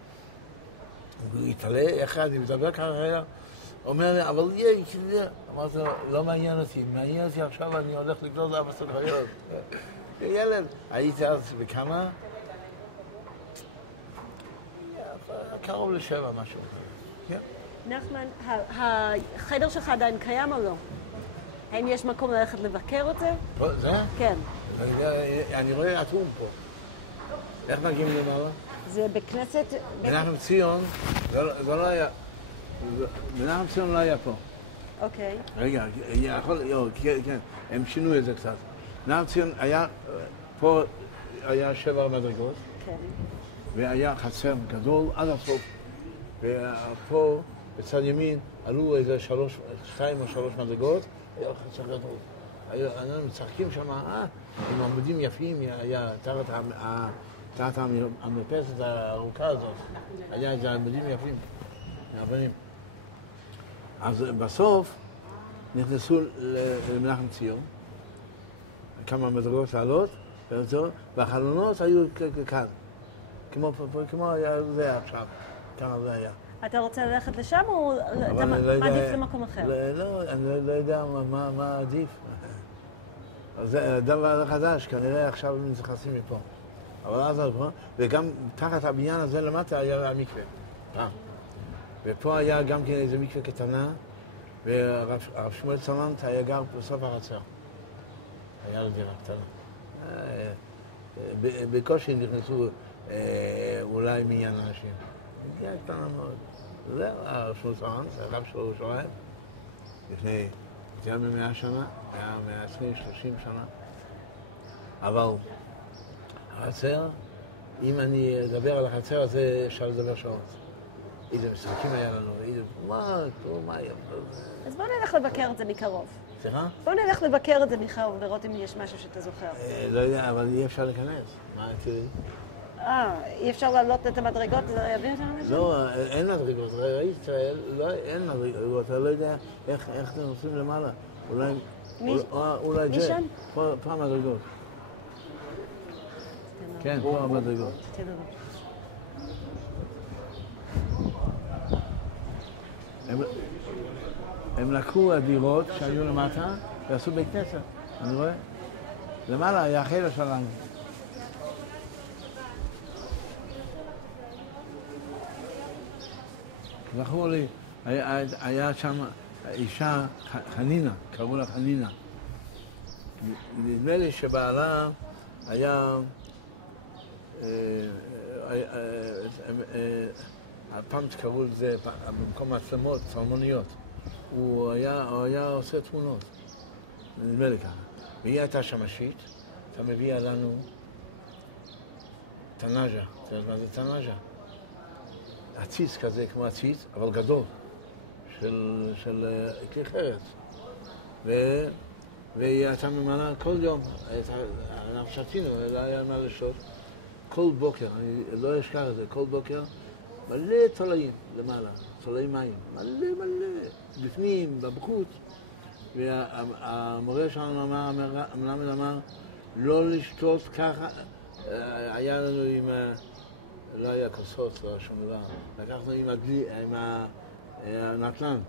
הוא התעלה, אחד, אני מדבר ככה, אומר לי, אבל יהיה קידוש. אמרתי לו, לא מעניין אותי, מעניין אותי עכשיו, אני הולך לקנות 4 סוכריות. ילד, הייתי אז בכמה? קרוב לשבע, משהו. כן. נחמן, החדר שלך עדיין קיים או לא? האם יש מקום ללכת לבקר את זה? פה, זה? כן. אני רואה אטום פה. איך מגיעים למעלה? זה בכנסת... מנחם ציון, זה לא היה... מנחם ציון לא היה פה. אוקיי. רגע, כן, הם שינו את זה קצת. מנחם ציון היה... פה היה 7 מדרגות. כן. והיה חצר גדול עד הסוף. ופה, בצד ימין, עלו איזה 2 או 3 מדרגות, היה חצר גדול. היינו משחקים שם, עם עמודים יפים, היה תחת המרפסת הארוכה הזאת, היה איזה עמודים יפים, מהבנים. אז בסוף נכנסו למנחם ציון, כמה מדרגות לעלות, והחלונות היו כאן, כמו היה זה עכשיו, כמה זה היה. אתה רוצה ללכת לשם או אתה מעדיף למקום אחר? לא, אני לא יודע מה עדיף. זה דבר חדש, כנראה עכשיו הם נכנסים מפה. אבל אז וגם תחת הבניין הזה למטה היה המקווה. ופה היה גם כן איזה מקווה קטנה, והרב שמואל צלנט היה גר בסוף החצר. היה לו דירה קטנה. בקושי נכנסו אולי מיליון אנשים. דירה קטנה מאוד. זהו, הרב שמואל צלנט, הרב של ירושלים, לפני יותר מ100 שנה, 120, 30 שנה. אבל החצר, אם אני אדבר על החצר הזה, אפשר לדבר שעות. איזה משחקים היה לנו, איזה... מה היה? אז בוא נלך לבקר את זה מקרוב. סליחה? בוא נלך לבקר את זה מקרוב, לראות אם יש משהו שאתה זוכר. לא יודע, אבל אי אפשר להיכנס. מה, תראי? אי אפשר לעלות את המדרגות? זה יביא אותנו לשם? לא, אין מדרגות. ראי ישראל, אין מדרגות. אתה לא יודע איך אתם נוסעים למעלה. אולי זה. משם? פה המדרגות. כן, פה המדרגות. הם לקחו הדירות שהיו למטה ועשו בית כנסת, אני רואה. למעלה היה החדר שלנו. זכור לי, היה שם אישה חנינה, קראו לה חנינה. נדמה לי שבעלה היה... הפעם קראו לזה, במקום מצלמות, צלמוניות. הוא היה עושה תמונות, נדמה לי ככה. והיא הייתה שמשית, אתה מביאה לנו תנאז'ה. אתה יודע מה זה תנאז'ה? עציץ כזה, כמו עציץ, אבל גדול, של כלי חרס. והיא הייתה ממנה כל יום, אנחנו שתינו, לא היה מה לשתות. כל בוקר, אני לא אשכח את זה, כל בוקר, מלא תולעים למעלה, תולעי מים, מלא, בפנים, בחוץ. והמורה שלנו המלמד אמר, לא לשתות ככה, היה לנו עם, לא היה כוסות, לא שום דבר, לקחנו עם הנטלן,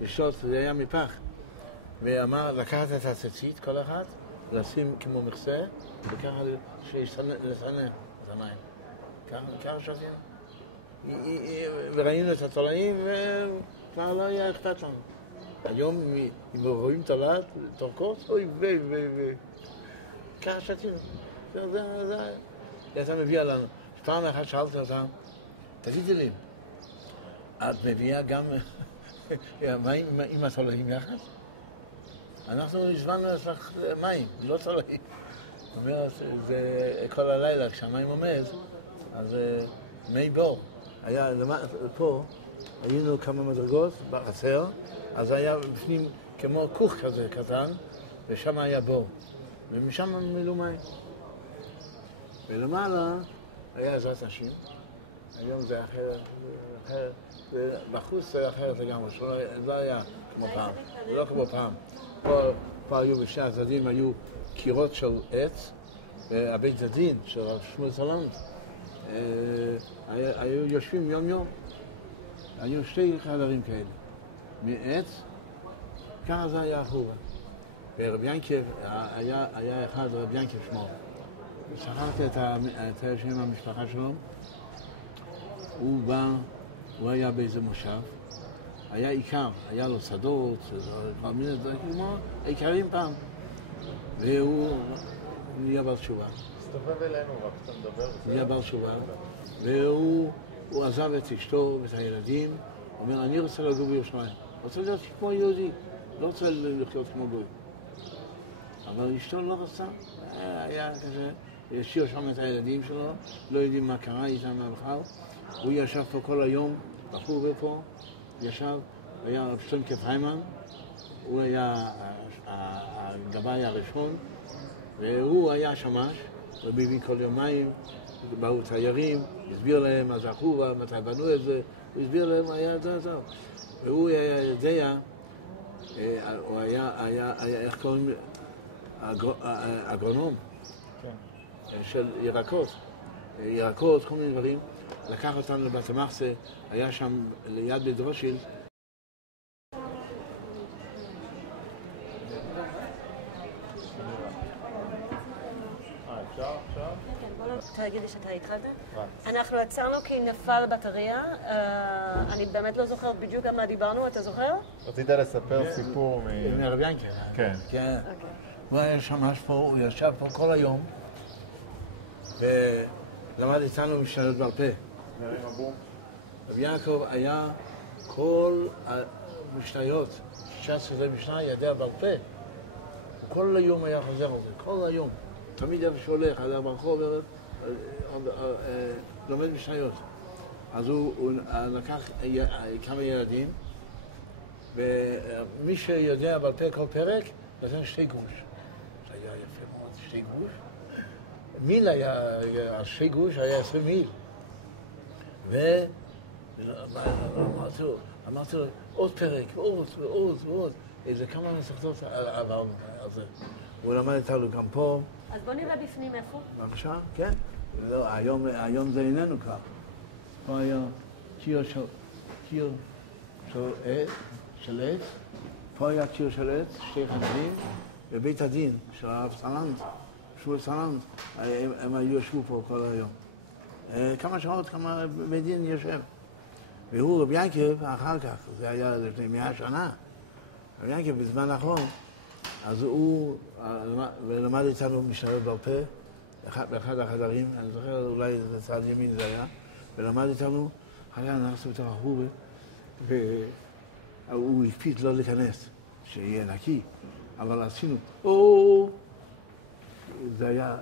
לשתות, זה היה מפח. ואמר, לקחת את הציצית, כל אחד, לשים כמו מכסה, וככה שיסנן את המים. ככה שתינו. וראינו את התולעים וכבר לא היה אכפת לנו. היום אם רואים תולעת, תורכות, אוי וי. ככה שתינו. זה הייתה מביאה לנו. פעם אחת שאלתי אותה, תגידי לי, את מביאה גם מים עם התולעים יחד? אנחנו הזמנו אצלך מים, לא תולעים. זאת אומרת, זה כל הלילה כשהמים עומד, אז מי בור. היה פה, היינו כמה מדרגות בחצר, אז היה בפנים כמו כוך כזה קטן, ושם היה בור. ומשם מילאו מים. ולמעלה היה עזרת נשים. היום זה אחרת, ובחוץ זה אחרת לגמרי, לא היה כמו פעם, לא כמו פעם. פה היו בשני הצדדים, היו קירות של עץ, והבית הדין של שמואל צלנט, היו יושבים יום. היו 2 חדרים כאלה, מעץ, ככה זה היה החורה. ורבי ינקב, היה אחד, רבי ינקב שמו. שכחתי את שם המשפחה שלו, הוא בא, הוא היה באיזה מושב, היה עיקר, היה לו שדות, כל מיני דברים, כמו העיקרים פעם. והוא נהיה בעל תשובה. תסתובב אלינו, רק אתה מדבר. נהיה בעל תשובה, והוא עזב את אשתו ואת הילדים, הוא אומר, אני רוצה לגור בירושלים, רוצה להיות כמו יהודי, לא רוצה לחיות כמו גוי. אבל אשתו לא רצה, היה כזה, השאיר שם את הילדים שלו, לא יודעים מה קרה איתם בכלל. הוא ישב פה כל היום, בחור ופה, ישב, היה רב שלמה פריימן, הוא היה הגבאי הראשון, והוא היה שמש, הוא מביא כל יומיים, באו תיירים, הסביר להם מה זה החובה, מתי בנו את זה, הוא הסביר להם, היה טוב. והוא היה יודע, הוא היה, איך קוראים, אגרונום של ירקות, כל מיני דברים, לקח אותנו לבית המחסה, היה שם ליד בית רוטשילד. אפשר? תגיד לי שאתה התחלת? אנחנו עצרנו כי נפל בטריה. אני באמת לא זוכרת בדיוק על מה דיברנו, אתה זוכר? רצית לספר סיפור מהרב ינקל. כן. כן. הוא היה שמש פה, הוא ישב פה כל היום, ולמד איתנו משניות בעל פה. רב יעקב היה כל המשניות, 16 משנה ידע בעל פה. כל היום היה חוזר על זה, כל היום. תמיד איפה שהולך, היה ברחוב, לומד משניות. אז הוא לקח כמה ילדים, ומי שיודע בעל פה כל פרק, נתן 2 גרוש. זה היה יפה מאוד, 2 גרוש. מיל היה, 2 גרוש היה 20 מיל. אמרתי לו, עוד פרק, עוד. איזה כמה מסכתות עברנו על זה. הוא למד איתנו גם פה. אז בוא נראה בפנים איפה. בבקשה, כן. לא, היום זה איננו כבר. פה היה קיר של עץ, פה היה קיר של עץ, 2 חדרים, בבית הדין של הרב סלנט, שמואל סלנט, הם היו ישבו פה כל היום. כמה שעות, כמה בית דין יושב. והוא, רב ינקב, אחר כך, זה היה לפני 100 שנה, רב ינקב בזמן האחרון, אז הוא למד איתנו משניות בעל פה, באחד החדרים, אני זוכר, אולי זה צד ימין זה היה, ולמד איתנו, אחר נכנסנו בתוך החובה, והוא הקפיד לא להיכנס, שיהיה נקי, אבל עשינו, זה היה,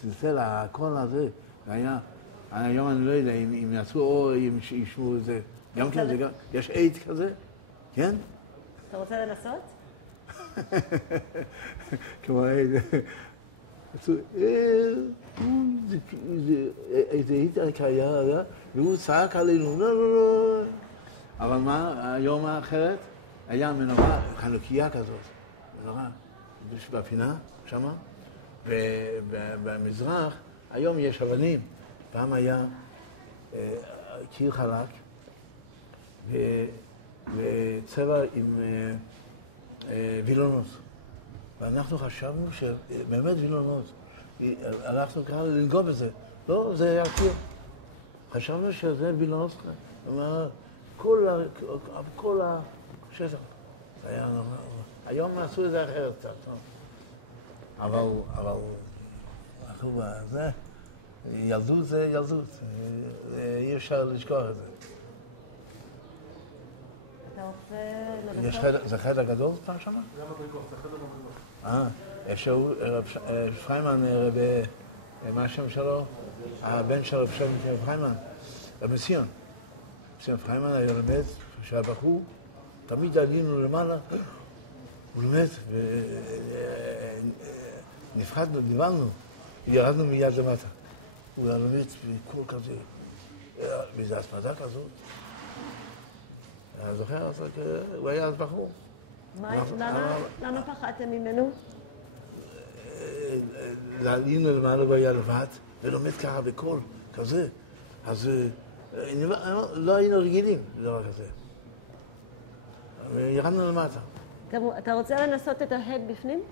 צלצל הקול הזה, זה היה, היום אני לא יודע אם יעשו או אם ישמעו את זה, גם כן, יש עד כזה, כן? אתה רוצה לנסות? כמו איזה היטל קיה, והוא צעק עלינו, לא. אבל מה, היום האחרת, היה מנורה, חנוכיה כזאת, מנורה, בפינה, שמה, ובמזרח, היום יש אבנים, פעם היה קיר חלק, וצבע עם וילונות. ואנחנו חשבנו שבאמת וילונות. הלכנו ככה לנגוע בזה. לא, זה היה קיר. חשבנו שזה וילונות. כל השטח. היום עשו את זה אחרת קצת. אבל זה, ילדות זה ילדות. אי אפשר לשכוח את זה. זה חדר גדול פעם שמה? זה המדרגות, זה חדר מדרגות. אפשר פריימן, מה השם שלו? הבן שלו, אפשר פריימן, במסיון. מסיון פריימן היה לומד, כשהיה בחור, תמיד עלינו למעלה, הוא לומד, ונפחדנו, דיברנו, ירדנו מיד למטה. הוא היה לומד בקול כזה, באיזו הסמדה כזאת. אני זוכר, הוא היה אז בחור. למה פחדתם ממנו? עלינו למעלה הוא היה לבד, ולומד ככה בקול, כזה. אז לא היינו רגילים לדבר כזה. ירדנו למטה. אתה רוצה לנסות את ההד בפנים?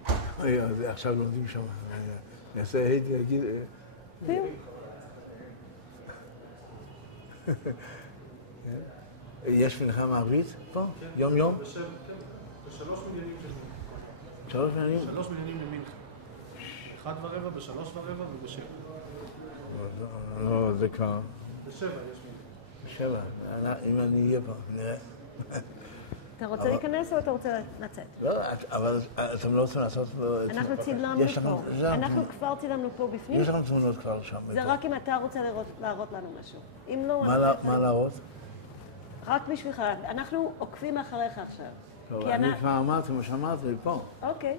עכשיו לומדים שם. נעשה הד, יגיד... יש מנחה מערבית פה? יום יום? בשלוש מניינים של מינכה. שלוש מניינים? 3 מניינים למינכה. 1:15, ב-3:15 וב-7. לא, זה כבר... ב-7 יש מינכה. 7, אם אני אהיה פה, נראה. אתה רוצה להיכנס או אתה רוצה לצאת? לא, אבל אתם לא רוצים לעשות... אנחנו צילמנו פה. אנחנו כבר צילמנו פה בפנים. יש לכם תמונות כבר שם. זה רק אם אתה רוצה להראות לנו משהו. אם לא... מה להראות? רק בשבילך. אנחנו עוקבים אחריך עכשיו. אני כבר אמרתי מה שאמרתי פה. אוקיי.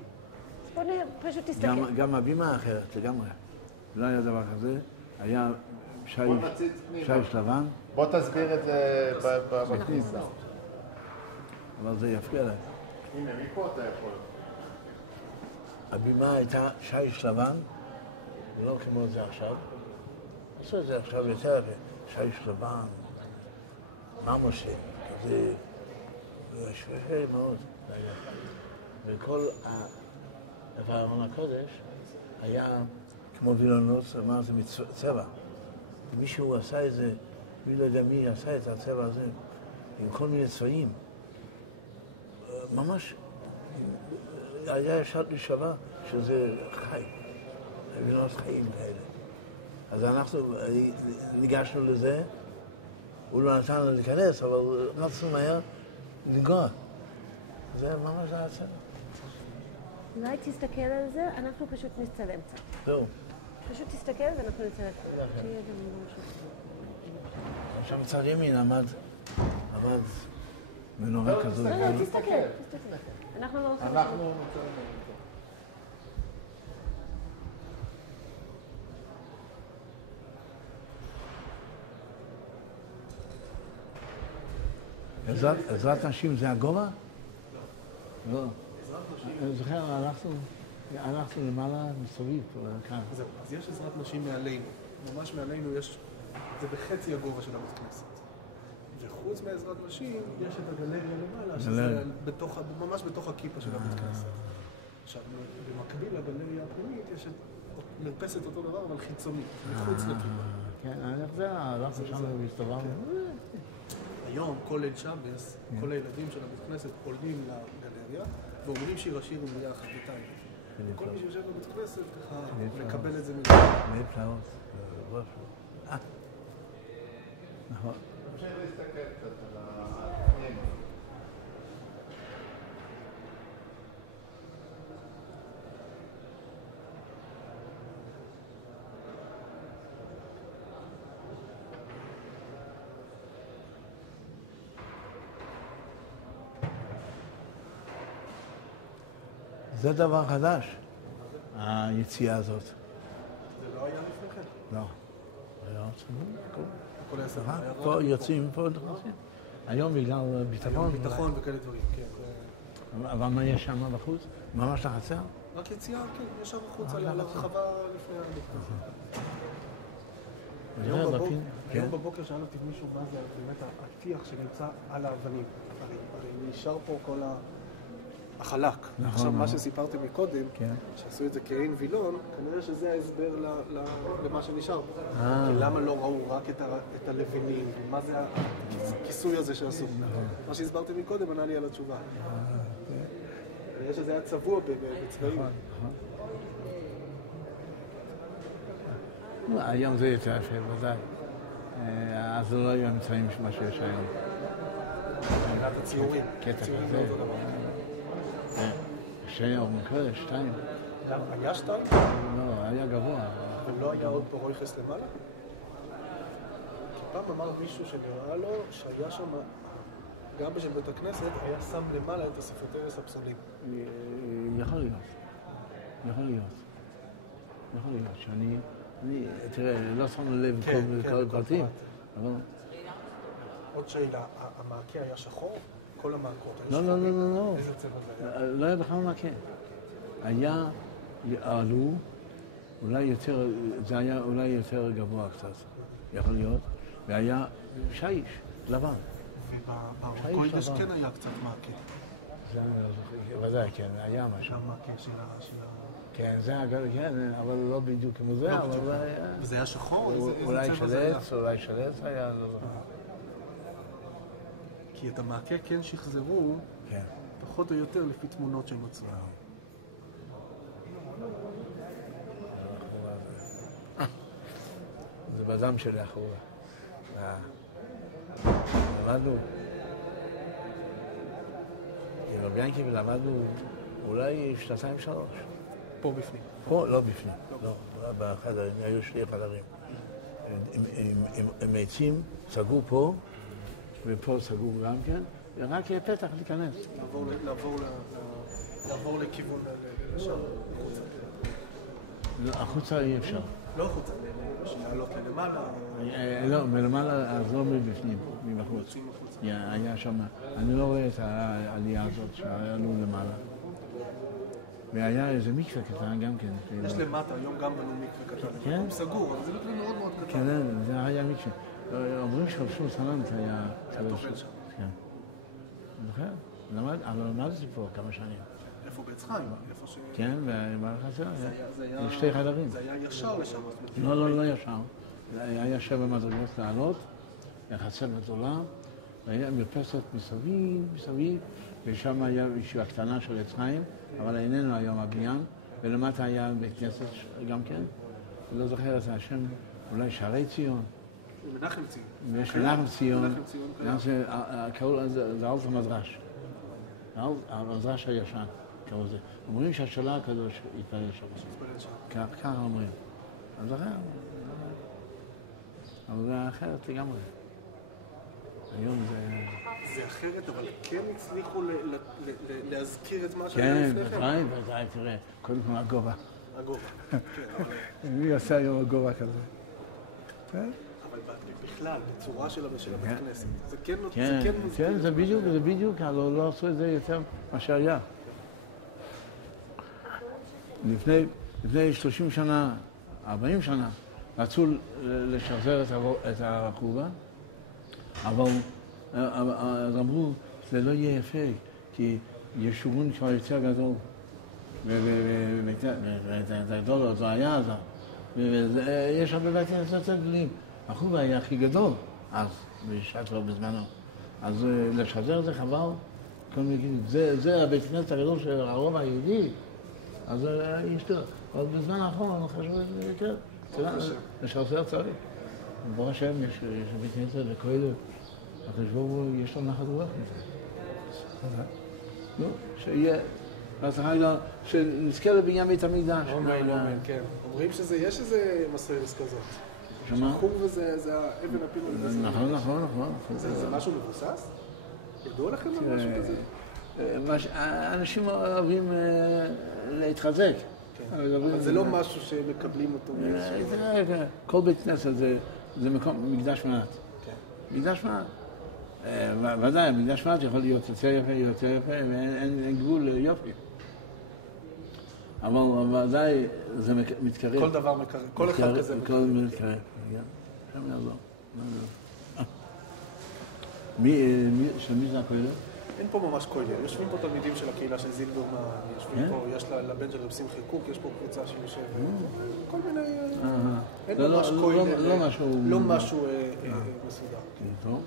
אז בוא פשוט תסתכל. גם הבימה אחרת לגמרי. לא היה דבר כזה. היה שיש לבן. בוא תסביר את זה בכניסה. אבל זה יפריע להם. הנה, מפה אתה יכול. הבימה הייתה שיש לבן, ולא כמו זה עכשיו. עשו את זה עכשיו יותר, שיש לבן, ממושי, כזה, שווה מאוד. וכל ארון הקודש היה כמו וילונות, אמרתי, מצבע. מישהו עשה את זה, מי לא יודע מי עשה את הצבע הזה, עם כל מיני צבעים. ממש, היה אפשר לשווה שזה חי, וילונות חיים כאלה. אז אנחנו ניגשנו לזה, הוא לא נתן לנו להיכנס, אבל רצנו מהר לנגוע. זה ממש היה צבע. אולי תסתכל על זה, אנחנו פשוט נצלם קצת. זהו. פשוט תסתכל ואנחנו נצלם קצת. שיהיה גם משהו. עכשיו מצד ימין עמד מנורה כזאת. לא, תסתכל. אנחנו לא רוצים... אנחנו נוצרים. עזרת נשים זה הגובה? לא. אני זוכר, הלכנו למעלה מסביב, כאן. זהו, אז יש עזרת נשים מעלינו. ממש מעלינו יש... זה בחצי הגובה של הבית כנסת. וחוץ מעזרת נשים, יש את הגלריה למעלה, שזה ממש בתוך הכיפה של הבית כנסת. עכשיו, במקביל לגלריה הפנימית, יש את מרפסת אותו דבר, אבל חיצונית, מחוץ לכיפה. כן, הלכנו שם והסתובבנו. היום, כל ליל שבס, כל הילדים של הבית כנסת עולים לגלריה ואומרים שיר השיר ביחד, בטיים. כל מי שיושב בבית כנסת ככה מקבל את זה מזה. מפלאות, נכון. אפשר להסתכל קצת על הפנים. זה דבר חדש, היציאה הזאת. זה לא היה לפני כן? לא. היה הכל היה סבבה. פה יוצאים, פה נכנסים. היום בגלל ביטחון. ביטחון וכאלה דברים, כן. אבל מה יש שם בחוץ? ממש לחצר? רק יציאה, כן, יש שם בחוץ על הרחבה לפני המקווה. היום בבוקר שאל אותי מישהו מה זה באמת הטיח שנמצא על האבנים. הרי נשאר פה כל החלק. עכשיו, מה שסיפרתי מקודם, שעשו את זה כעין וילון, כנראה שזה ההסבר למה שנשאר פה. כי למה לא ראו רק את הלבנים, ומה זה הכיסוי הזה שעשו. מה שהסברתי מקודם ענה לי על התשובה. כנראה שזה היה צבוע בצבעים. היום זה יותר יפה, ודאי. אז לא היו אמצעים מה שיש היום. מבחינת הציורים. קטע כזה. שייר מקרה, 2. היה 2? לא, היה גבוה. ולא היה עוד ברויכס למעלה? כי פעם אמר מישהו שנראה לו שהיה שם, גם בשביל בית הכנסת, היה שם למעלה את הספרטרס הפסלים. יכול להיות. יכול להיות שאני... תראה, לא שמנו לב כל הפרטים, אבל... עוד שאלה, המעקה היה שחור? כל המעקות היה שחור? לא. איזה צבע זה היה? לא היה בכלל מעקה. היה, עלו, אולי יותר, זה היה אולי יותר גבוה קצת, יכול להיות, והיה שיש, לבן. ובקוידש כן היה קצת מעקה. זה ודאי, כן, היה משהו. המעקה של כן, זה אגב, כן, אבל לא בדיוק כמו זה, אבל זה היה... וזה היה שחור? אולי שלץ, אולי שלץ היה, לא זוכר. כי את המעקה כן שחזרו, כן. פחות או יותר לפי תמונות שנוצרו. זה בדם שלי אחורה. למדנו, עם רבי ינקי ולמדנו אולי 2-3. פה בפנים. פה, לא בפנים, לא, בחדרים, היו 2 חדרים. עם עצים, סגרו פה, ופה סגרו גם כן, ורק פתח להיכנס. לעבור לכיוון לשם. החוצה אי אפשר. לא החוצה, לעלות ללמעלה. לא, מלמעלה, אז לא מבפנים, מבחוץ. היה שם, אני לא רואה את העלייה הזאת שעלו למעלה. והיה איזה מקווה קטן גם כן. יש למטה, היום גם בנו מקווה קטן. כן? הוא סגור, אבל זה מקווה מאוד מאוד קטן. כן, זה היה מקווה. אומרים שרשום סלמת היה... טובל שם. כן. זוכר? אבל למדתי פה כמה שנים. איפה בעץ חיים? איפה ש... כן, ובחצר, היה 2 חדרים. זה היה ישר לשם. לא ישר. היה 7 מדרגות לעלות, חצר גדולה, והיה מרפסת מסביב, ושם היה ישיבה קטנה של עץ חיים, אבל איננו היום הבניין, ולמטה היה בית כנסת גם כן. אני לא זוכר את השם, אולי שערי ציון. מנחם ציון. ויש מנחם ציון, קראו לזה, זה אלת המדרש. המדרש הישן, קראו לזה. אומרים שהשאלה הקדוש יתפלל שם. ככה אומרים. אז אחר, אבל זה אחרת לגמרי. היום זה... זה אחרת, אבל כן הצליחו להזכיר את מה שהיה לפני כן. כן, בוודאי, תראה, קודם כל הגובה. הגובה, כן, אבל... מי עושה היום הגובה כזה? אבל בכלל, בצורה של הבית כנסת. זה כן כן, זה בדיוק, אבל לא עשו את זה יותר מה שהיה. לפני 30 שנה, 40 שנה, רצו לשחזר את החורבן, אבל אמרו, זה לא יהיה יפה, כי ישורון כבר יותר גדול, ואת הגדול זה היה אז, ויש הרבה בתים יותר גדולים. החורבן היה הכי גדול אז, בשעת לא בזמנו. אז לשחזר זה חבל, כל מיני, זה הבית כנסת הגדול של הרוב היהודי, אז יש טוב. אבל בזמן האחרון חשבו את זה יותר. לשחזר צריך. ברוך השם יש בית כנסת וכאלה. החשבו, יש לו נחת רוח מזה. נו, שיהיה, שנזכה לבניין בית המקדש. אמן, כן. אומרים שיש איזה מסורת כזאת. שמה? החורבן זה האבן הפינוי. נכון. זה משהו מבוסס? ידעו לכם על משהו כזה? אנשים אוהבים להתחזק. אבל זה לא משהו שמקבלים אותו מאיזשהו... כל בית כנסת זה מקדש מעט. מקדש מעט. ודאי, מקדש מעט יכול להיות יותר יפה, ואין גבול יופי. אבל ודאי זה מתקרב. כל דבר מתקרב, כל אחד כזה מתקרב. כל מתקרב, שם יעזור. מי זה הכולל? אין פה ממש כולל, יושבים פה תלמידים של הקהילה של זילברמן, יושבים פה, יש לבן של רב שמחי קוק, יש פה קבוצה שיושבת, כל מיני... אין ממש כולל, לא משהו מסודר. טוב,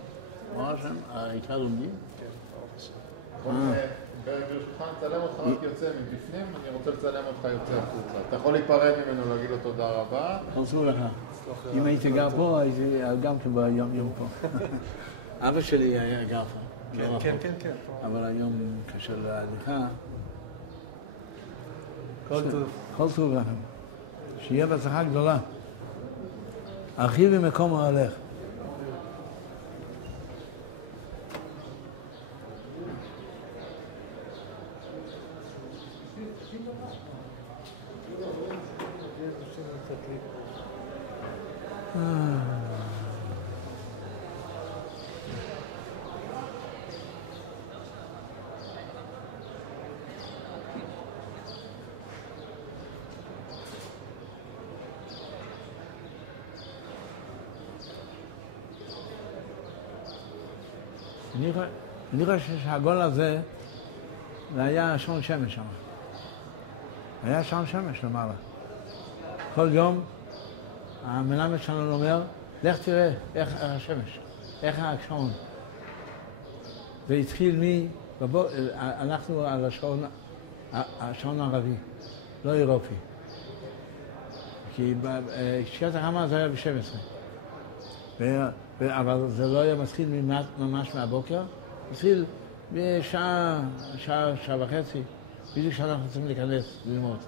מה השם? העיקר לומדים? כן, ברוך השם. ברשותך נצלם אותך רק יוצא מבפנים, אני רוצה לצלם אותך יוצא החוצה. אתה יכול להיפרד ממנו, להגיד לו תודה רבה. חזרו לך. אם הייתי גר פה, הייתי גם כן ביום פה. אבא שלי היה גר פה. כן. אבל היום קשה להליכה. כל טוב. כל טוב לכם. שיהיה בהצלחה גדולה. ארכיב במקום ההולך. אני חושב שהגול הזה, זה היה שעון שמש שם. היה שעון שמש למעלה. כל יום המלמד שלנו אומר, לך תראה איך השמש, איך השעון. והתחיל אנחנו על השעון הערבי, לא אירופי. כי שקיעת החמה זה היה ב-12. אבל זה לא היה מתחיל ממש מהבוקר, מתחיל בשעה וחצי, בדיוק כשאנחנו צריכים להיכנס ללמוד.